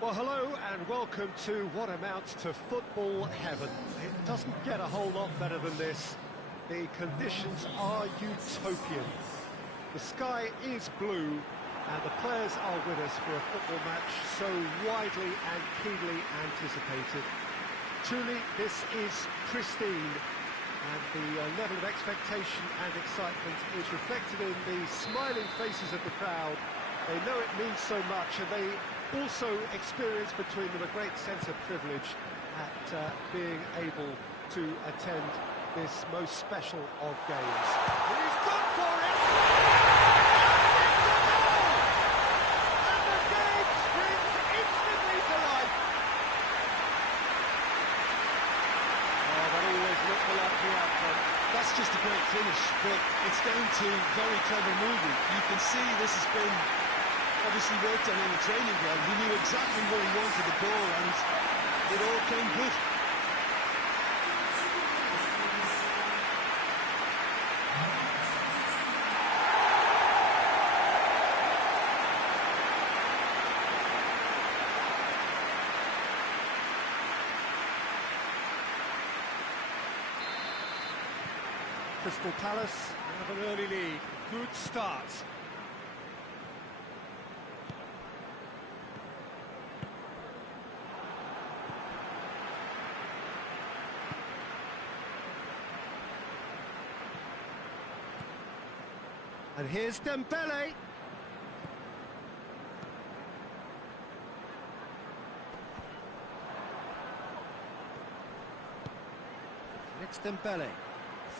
Well, hello and welcome to what amounts to football heaven. It doesn't get a whole lot better than this. The conditions are utopian. The sky is blue, and the players are with us for a football match so widely and keenly anticipated. Truly, this is pristine, and the level of expectation and excitement is reflected in the smiling faces of the crowd. They know it means so much, and they also experience between them a great sense of privilege at being able to attend this most special of games. He's gone for it! And it's a goal! And the game springs instantly to life! Oh, that always looked the likely outcome. That's just a great finish, but it's down to very clever movement. You can see this has been obviously worked on in the training ground. He knew exactly where he wanted the ball, and it all came good. Crystal Palace have an early lead. Good start. And here's Dembele. It's Dembele.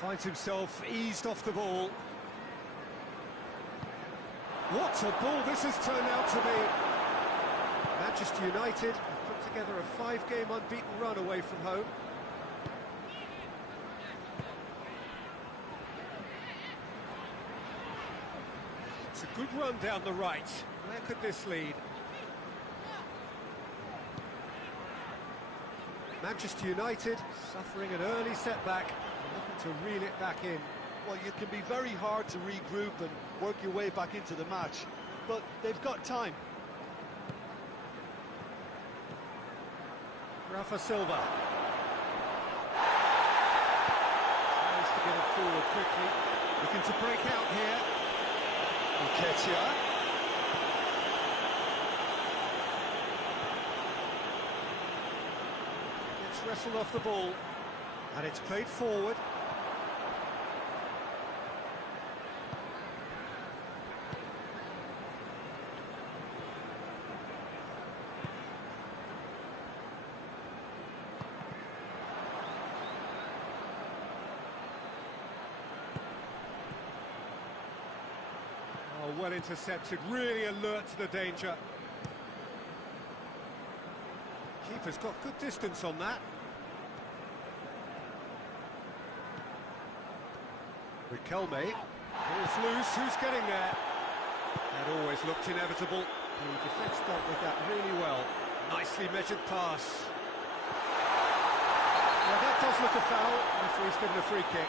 Finds himself eased off the ball. What a ball this has turned out to be. Manchester United have put together a 5-game unbeaten run away from home. It's a good run down the right. Where could this lead? Manchester United suffering an early setback, looking to reel it back in. Well, you can be very hard to regroup and work your way back into the match, but they've got time. Rafa Silva. Tries to get it forward quickly. Looking to break out here. Nketiah. Gets wrestled off the ball, and it's played forward. Oh, well intercepted, really alert to the danger. Keeper's got good distance on that. Riquelme, ball's loose, who's getting there? That always looked inevitable. The defence dealt with that really well. Nicely measured pass. Well, that does look a foul. Referee's given a free kick.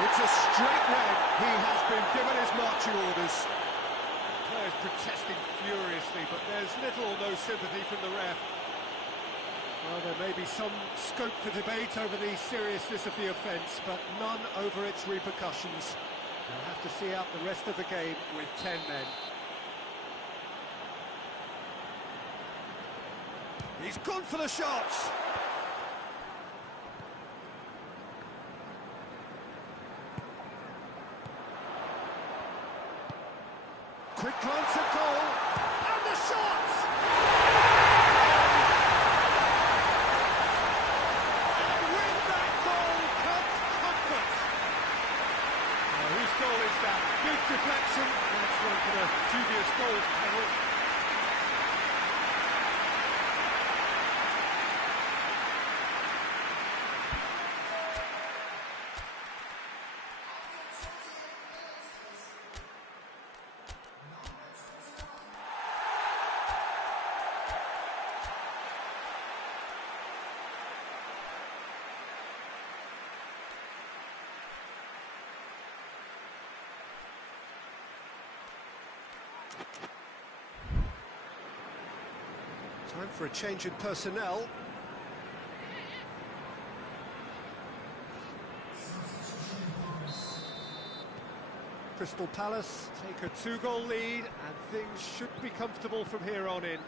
It's a straight red. He has been given his marching orders. Players protesting furiously, but there's little or no sympathy from the ref. Well, there may be some scope for debate over the seriousness of the offence, but none over its repercussions. They'll have to see out the rest of the game with 10 men. He's gone for the shots! Quick glance at goal, and the shots! And with that goal comes comfort. Whose goal is that? Big deflection. That's one for the dubious goals panel. Time for a change in personnel. Crystal Palace take a 2-goal lead, and things should be comfortable from here on in.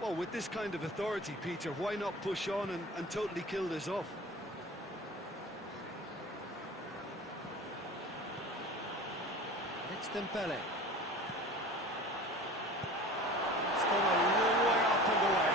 Well, with this kind of authority, Peter, why not push on and totally kill this off? It's Dembele. It's gone a long way up and away.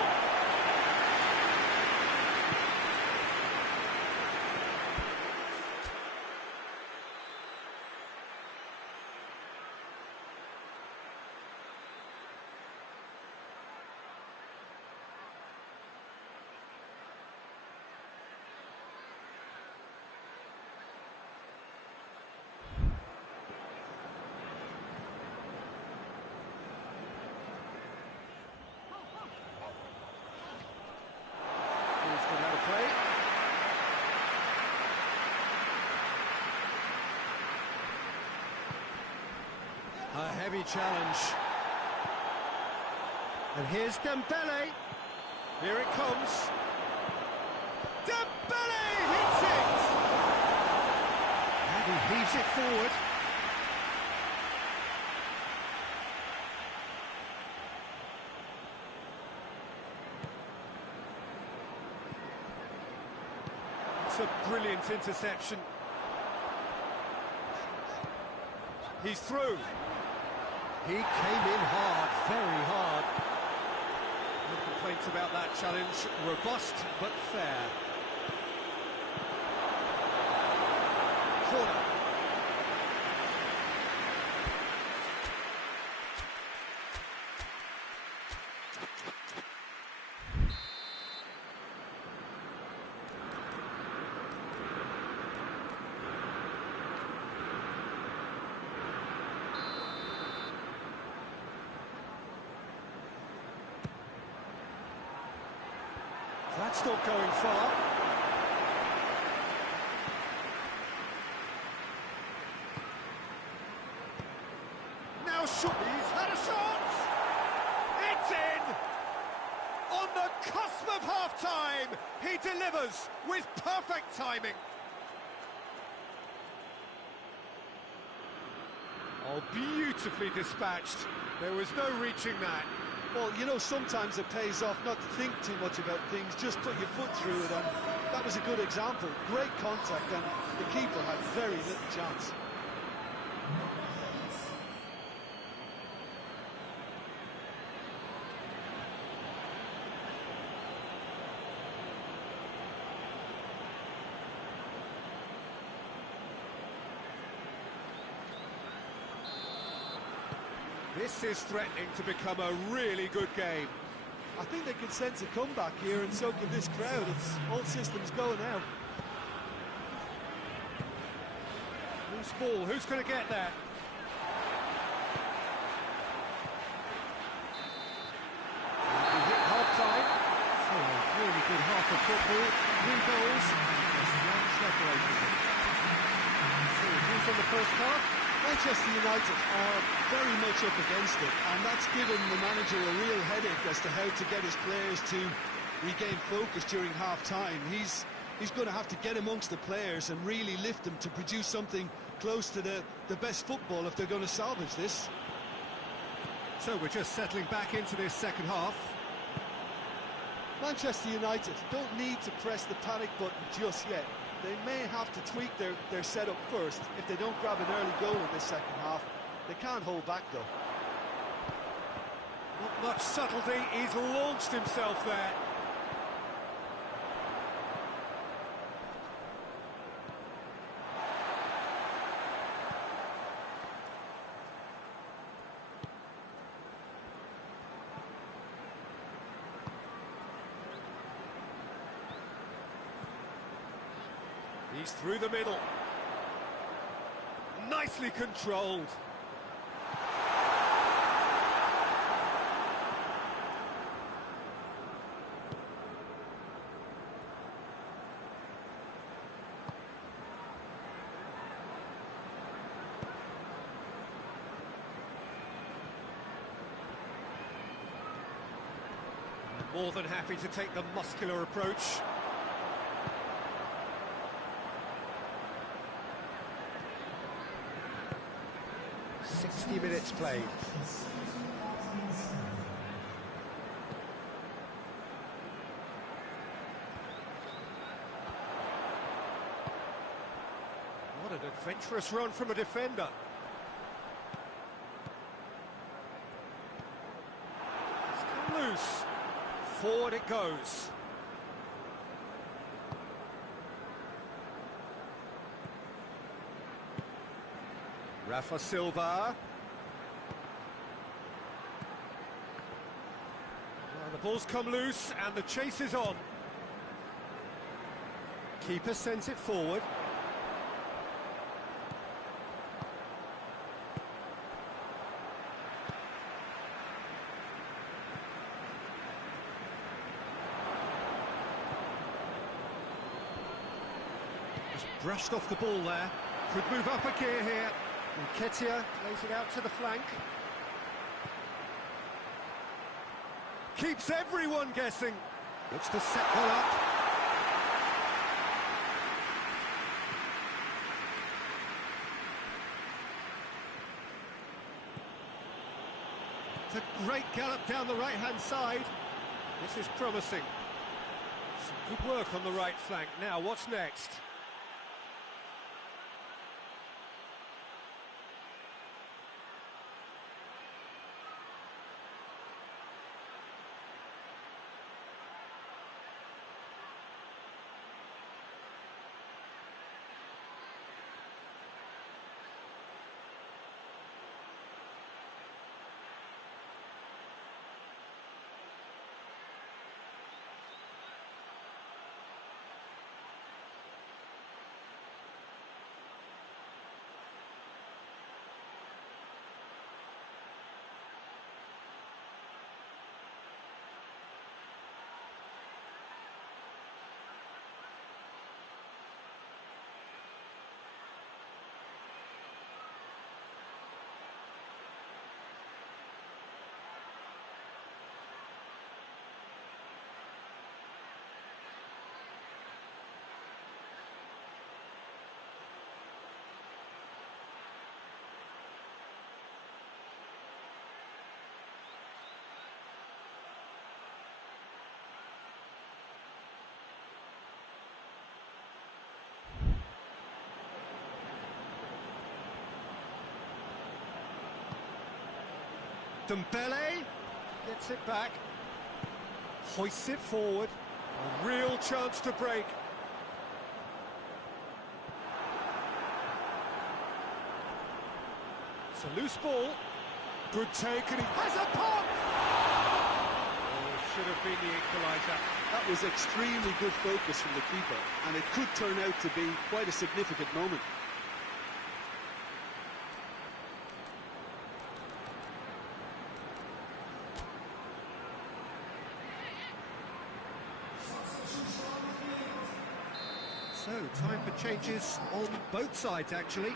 He's got out of play. A heavy challenge. And here's Dembele. Here it comes. Dembele hits it! And he heaves it forward. It's a brilliant interception. He's through. He came in hard, very hard. No complaints about that challenge. Robust, but fair. Corner. That's not going far. Now shoot. He's had a shot. It's in. On the cusp of half-time, he delivers with perfect timing. Oh, beautifully dispatched. There was no reaching that. Well, you know, sometimes it pays off not to think too much about things, just put your foot through it, and that was a good example. Great contact, and the keeper had very little chance. This is threatening to become a really good game. I think they can sense a comeback here, and so can this crowd. It's all systems go now. Loose ball, who's going to get that? We hit half-time. So, a really good half of football. 3 goals, just one separated. So, views on the first half? Manchester United are very much up against it, and that's given the manager a real headache as to how to get his players to regain focus during half-time. He's going to have to get amongst the players and really lift them to produce something close to the best football if they're going to salvage this. So we're just settling back into this second half. Manchester United don't need to press the panic button just yet. They may have to tweak their setup first. If they don't grab an early goal in this second half, they can't hold back though. Not much subtlety, he's launched himself there. He's through the middle. Nicely controlled. More than happy to take the muscular approach. 90 minutes played. What an adventurous run from a defender. It's come loose. Forward it goes. Rafa Silva. Well, the ball's come loose and the chase is on. Keeper sends it forward. Just brushed off the ball there. Could move up a gear here. Nketiah plays it out to the flank. Keeps everyone guessing. Looks to set one up. It's a great gallop down the right-hand side. This is promising. Some good work on the right flank. Now, what's next? Dembele gets it back, hoists it forward, a real chance to break. It's a loose ball, good take, and he has a pop! Oh, should have been the equaliser. That was extremely good focus from the keeper, and it could turn out to be quite a significant moment. So, time for changes on both sides, actually.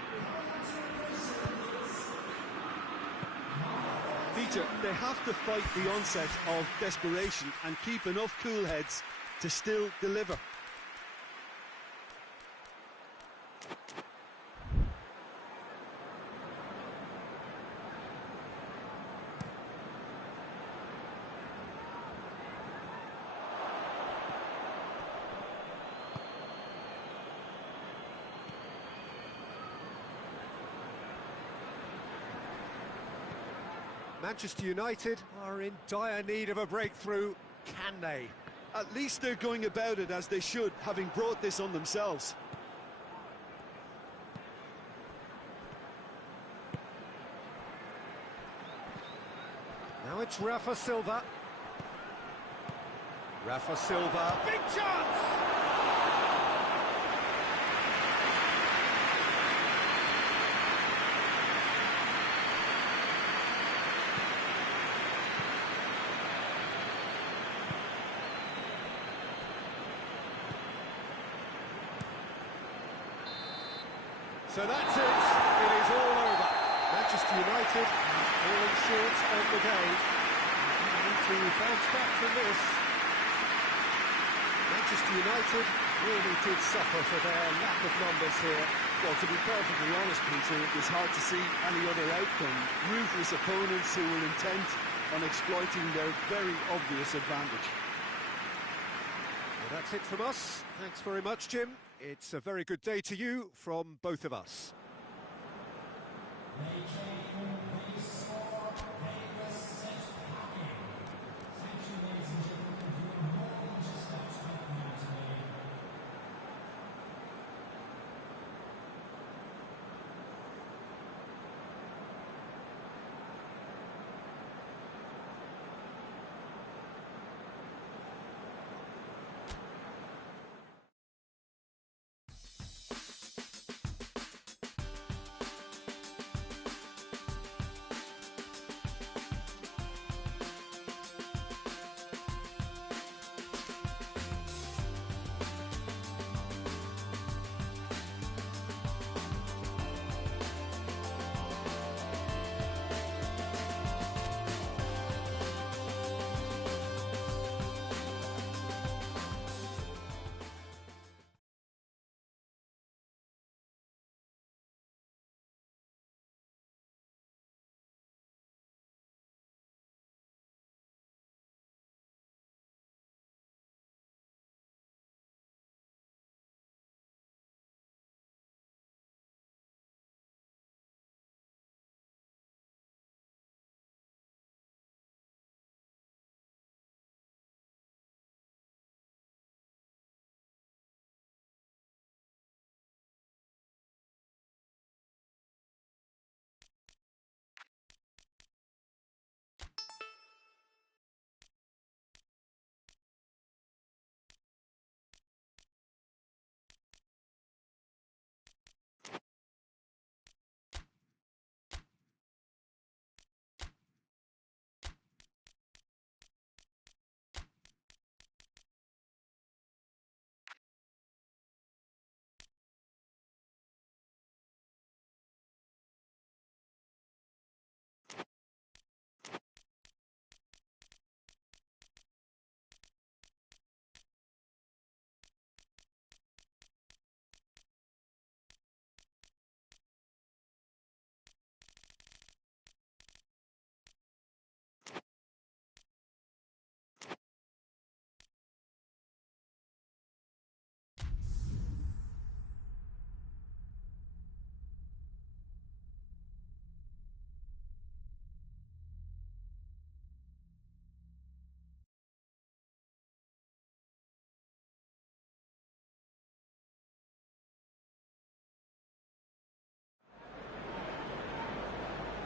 Peter, they have to fight the onset of desperation and keep enough cool heads to still deliver. Manchester United are in dire need of a breakthrough. Can they? At least they're going about it as they should, having brought this on themselves. Now it's Rafa Silva. Rafa Silva, big chance! So that's it. It is all over. Manchester United falling short on the day. They need to bounce back from this. Manchester United really did suffer for their lack of numbers here. Well, to be perfectly honest, Peter, it was hard to see any other outcome. Ruthless opponents who were intent on exploiting their very obvious advantage. Well, that's it from us. Thanks very much, Jim. It's a very good day to you from both of us.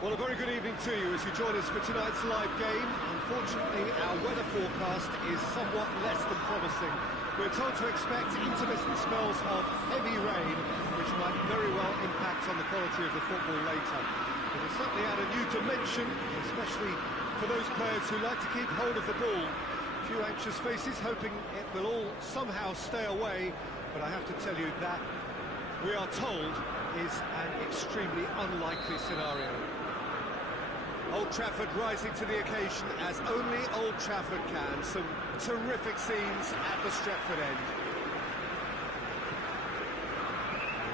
Well, a very good evening to you as you join us for tonight's live game. Unfortunately, our weather forecast is somewhat less than promising. We're told to expect intermittent spells of heavy rain, which might very well impact on the quality of the football later. It will certainly add a new dimension, especially for those players who like to keep hold of the ball. A few anxious faces hoping it will all somehow stay away, but I have to tell you that we are told is an extremely unlikely scenario. Old Trafford rising to the occasion as only Old Trafford can. Some terrific scenes at the Stretford end.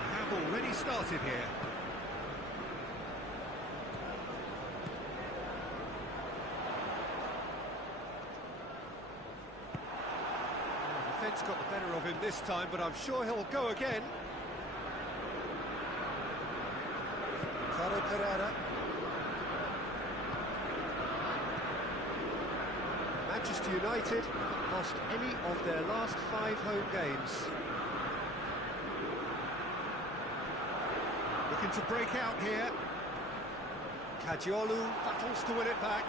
We have already started here. The defence got the better of him this time, but I'm sure he'll go again. Caro Pereira. Manchester United haven't lost any of their last 5 home games. Looking to break out here. Caggiolu battles to win it back.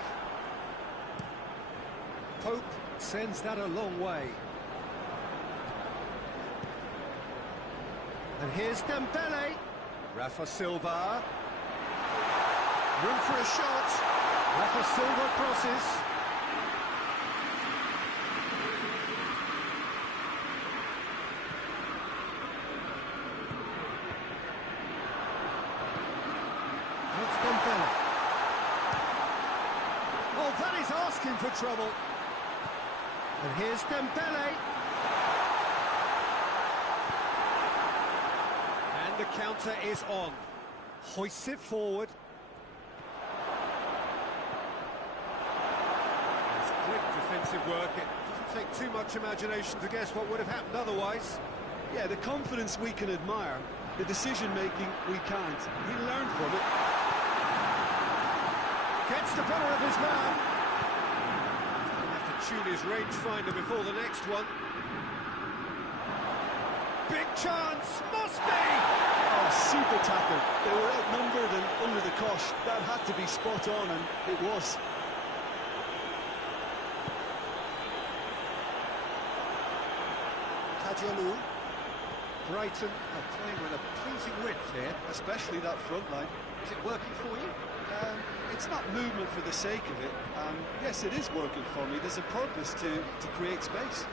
Pope sends that a long way. And here's Dembele. Rafa Silva. Room for a shot. Rafa Silva crosses. Oh, that is asking for trouble. And here's Dembele. And the counter is on. Hoists it forward. It's great defensive work. It doesn't take too much imagination to guess what would have happened otherwise. Yeah, the confidence we can admire, the decision-making we can't. He learned from it. Gets the better of his man. He's going to have to tune his rangefinder before the next one. Big chance, must be! Oh, super tackle. They were outnumbered and under the cosh. That had to be spot on, and it was. Tadjalu. Brighton are playing with a pleasing width here. Especially that front line. Is it working for you? It's not movement for the sake of it. Yes, it is working for me. There's a purpose to create space.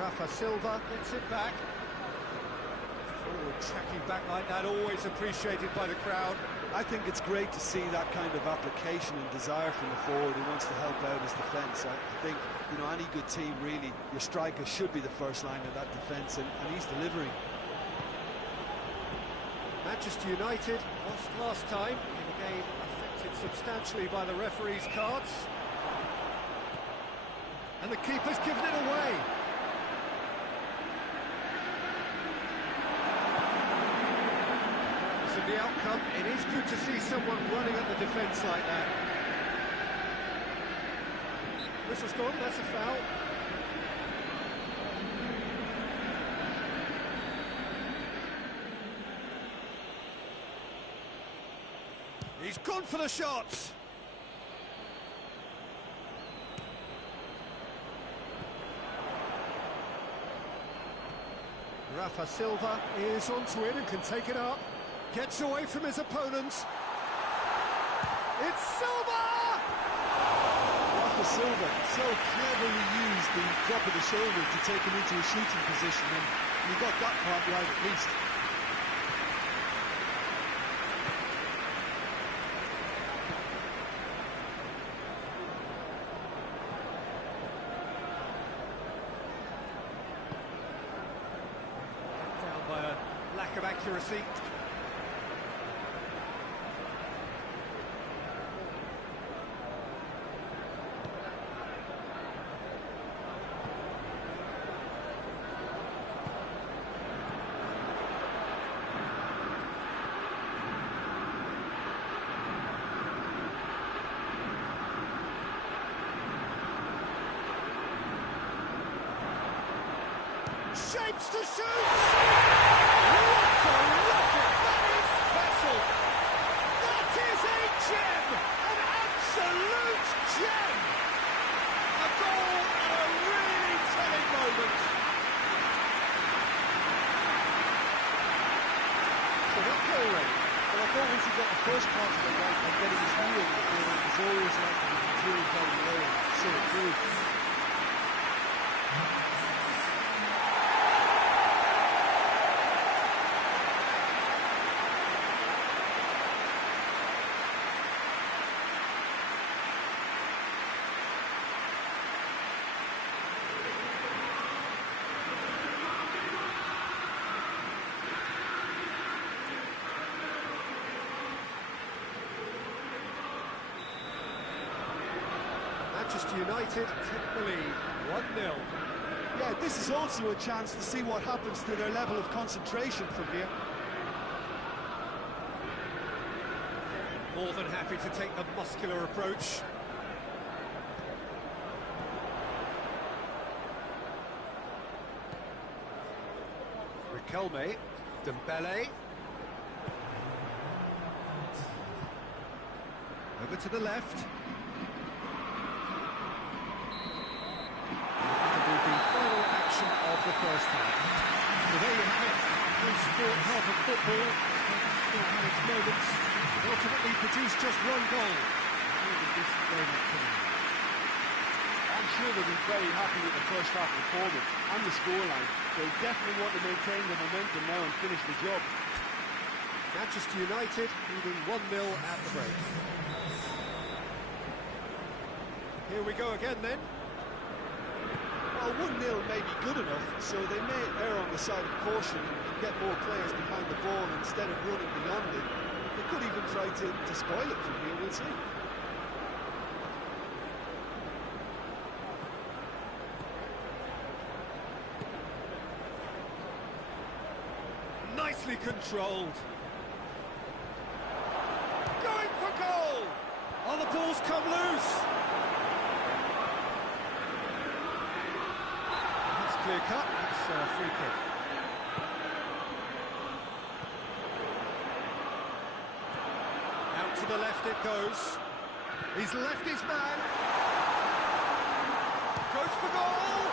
Rafa Silva gets it back. Forward tracking back like that, always appreciated by the crowd. I think it's great to see that kind of application and desire from the forward who wants to help out his defence. I think, you know, any good team, really, your striker should be the first line of that defence, and he's delivering. Manchester United lost last time in a game affected substantially by the referee's cards. And the keeper's given it away. Regardless of the outcome, it is good to see someone running at the defence like that. Whistle's gone, that's a foul. He's gone for the shots. Rafa Silva is onto it and can take it up. Gets away from his opponents. It's Silva! Rafa Silva so cleverly used the drop of the shoulder to take him into a shooting position, and he got that part right at least. By a lack of accuracy. Shapes to shoot! What a rocket! That is special! That is a gem! An absolute gem! A goal at a really telling moment. So that goal rate. But I thought once he got the first part of it right by getting his heel in the ball, it was always like to be drilled very low, and so it proved. Manchester United take the lead, 1-0. Yeah, this is also a chance to see what happens to their level of concentration from here. More than happy to take the muscular approach. Riquelme, Dembele. Over to the left. The final action of the first half. So there you have it. No sport, half of football. Still had its moments. Ultimately produced just one goal. I'm sure they'll be very happy with the first half performance and the scoreline. They definitely want to maintain the momentum now and finish the job. Manchester United leading 1-0 at the break. Here we go again then. Well, 1-0 may be good enough, so they may err on the side of caution and get more players behind the ball instead of running beyond it. They could even try to spoil it from here, we'll see. Nicely controlled. Going for goal! Oh, the ball's come loose. That's clear cut. It's a free kick. Out to the left it goes. He's left his man. Goes for goal!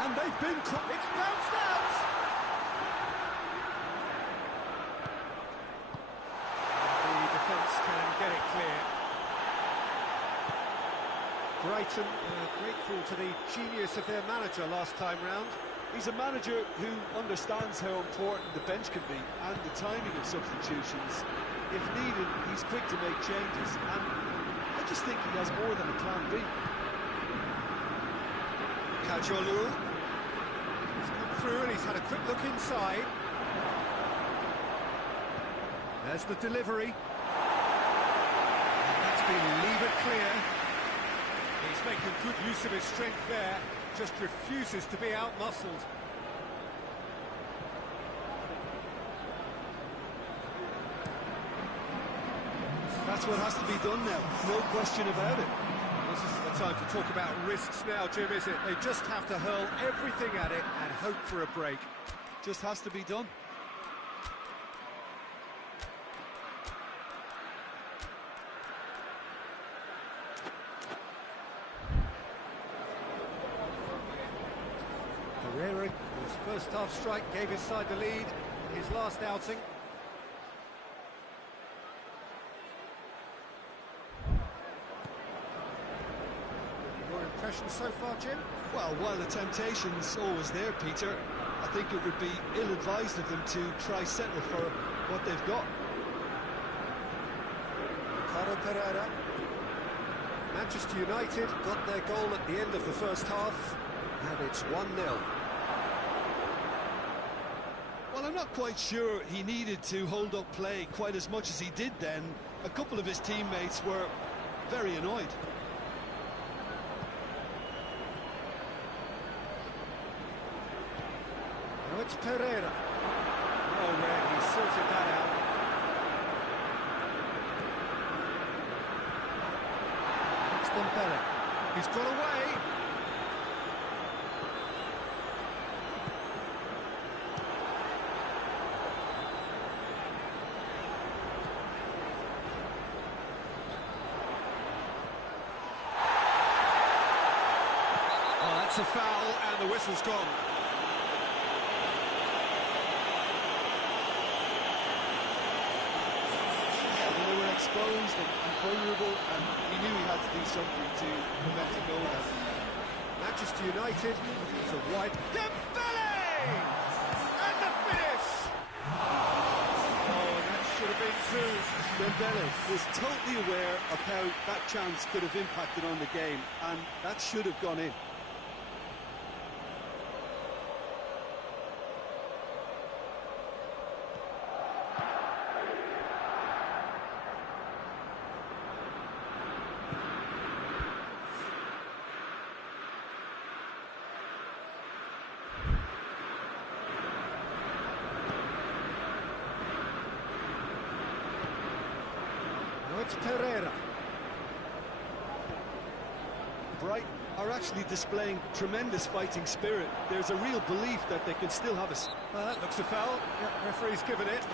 And they've been... It's bounced out! Can get it clear. Brighton grateful to the genius of their manager last time round. He's a manager who understands how important the bench can be and the timing of substitutions. If needed, he's quick to make changes, and I just think he has more than a plan B. Kajolu. He's come through and he's had a quick look inside. There's the delivery. Leave it clear. He's making good use of his strength there, just refuses to be outmuscled. That's what has to be done now, no question about it. This isn't the time to talk about risks now, Jim, is it? They just have to hurl everything at it and hope for a break. Just has to be done. His first half strike gave his side the lead in his last outing. Your impression so far, Jim? Well, while the temptation's always there, Peter, I think it would be ill-advised of them to try settle for what they've got. Ricardo Pereira. Manchester United got their goal at the end of the first half, and it's 1-0. Well, I'm not quite sure he needed to hold up play quite as much as he did then. A couple of his teammates were very annoyed. Now it's Pereira. Oh, man, he sorted that out. It's Dembele. He's got away. That's a foul, and the whistle's gone. Well, they were exposed and vulnerable, and he knew he had to do something to prevent a goal. Manchester United, it's a wide... Dembele! And the finish! Oh, that should have been two. Dembele was totally aware of how that chance could have impacted on the game, and that should have gone in. It's Pereira. Brighton are actually displaying tremendous fighting spirit. There's a real belief that they can still have us. That looks a foul. Yep, referee's given it.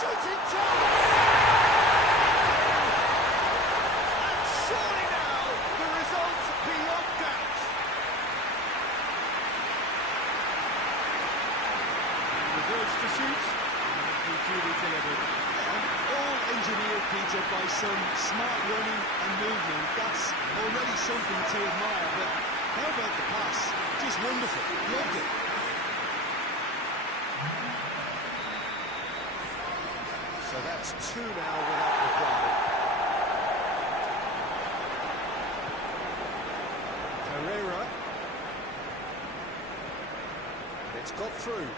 Shooting chance! And surely now the result's beyond doubt. Peter, by some smart running and movement. That's already something to admire, but how about the pass? Just wonderful. Loved it. So that's two now without reply. Herrera. And it's got through.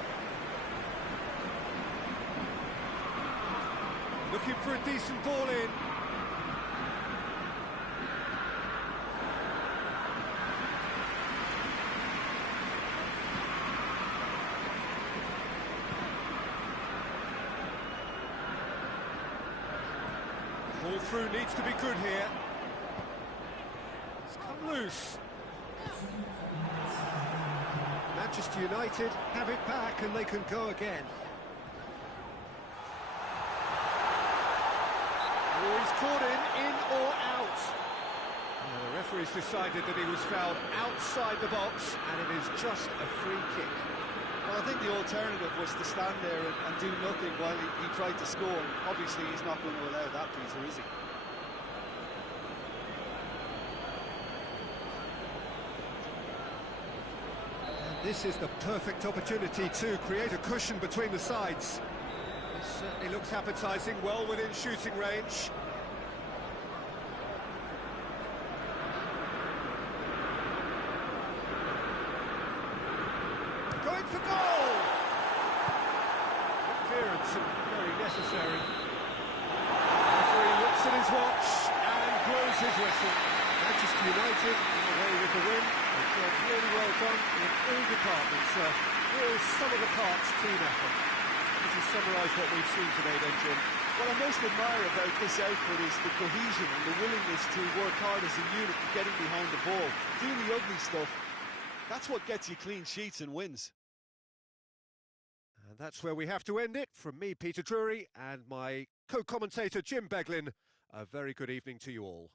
Looking for a decent ball in. Ball through needs to be good here. It's come loose. Manchester United have it back and they can go again. Oh, he's caught in or out. The referee's decided that he was fouled outside the box, and it is just a free kick. Well, I think the alternative was to stand there and do nothing while he tried to score. Obviously, he's not going to allow that, Peter, is he? And this is the perfect opportunity to create a cushion between the sides. This certainly looks appetising, well within shooting range. Going for goal! Clearance and very necessary. Referee looks at his watch and blows his whistle. Manchester United away with the win. A job really well done in all departments. Real sum-of-the-parts team effort. This is summarise what we've seen today then, Jim. What I most admire about this outfit is the cohesion and the willingness to work hard as a unit, getting behind the ball, doing the ugly stuff. That's what gets you clean sheets and wins. And that's where we have to end it. From me, Peter Drury, and my co-commentator, Jim Beglin, a very good evening to you all.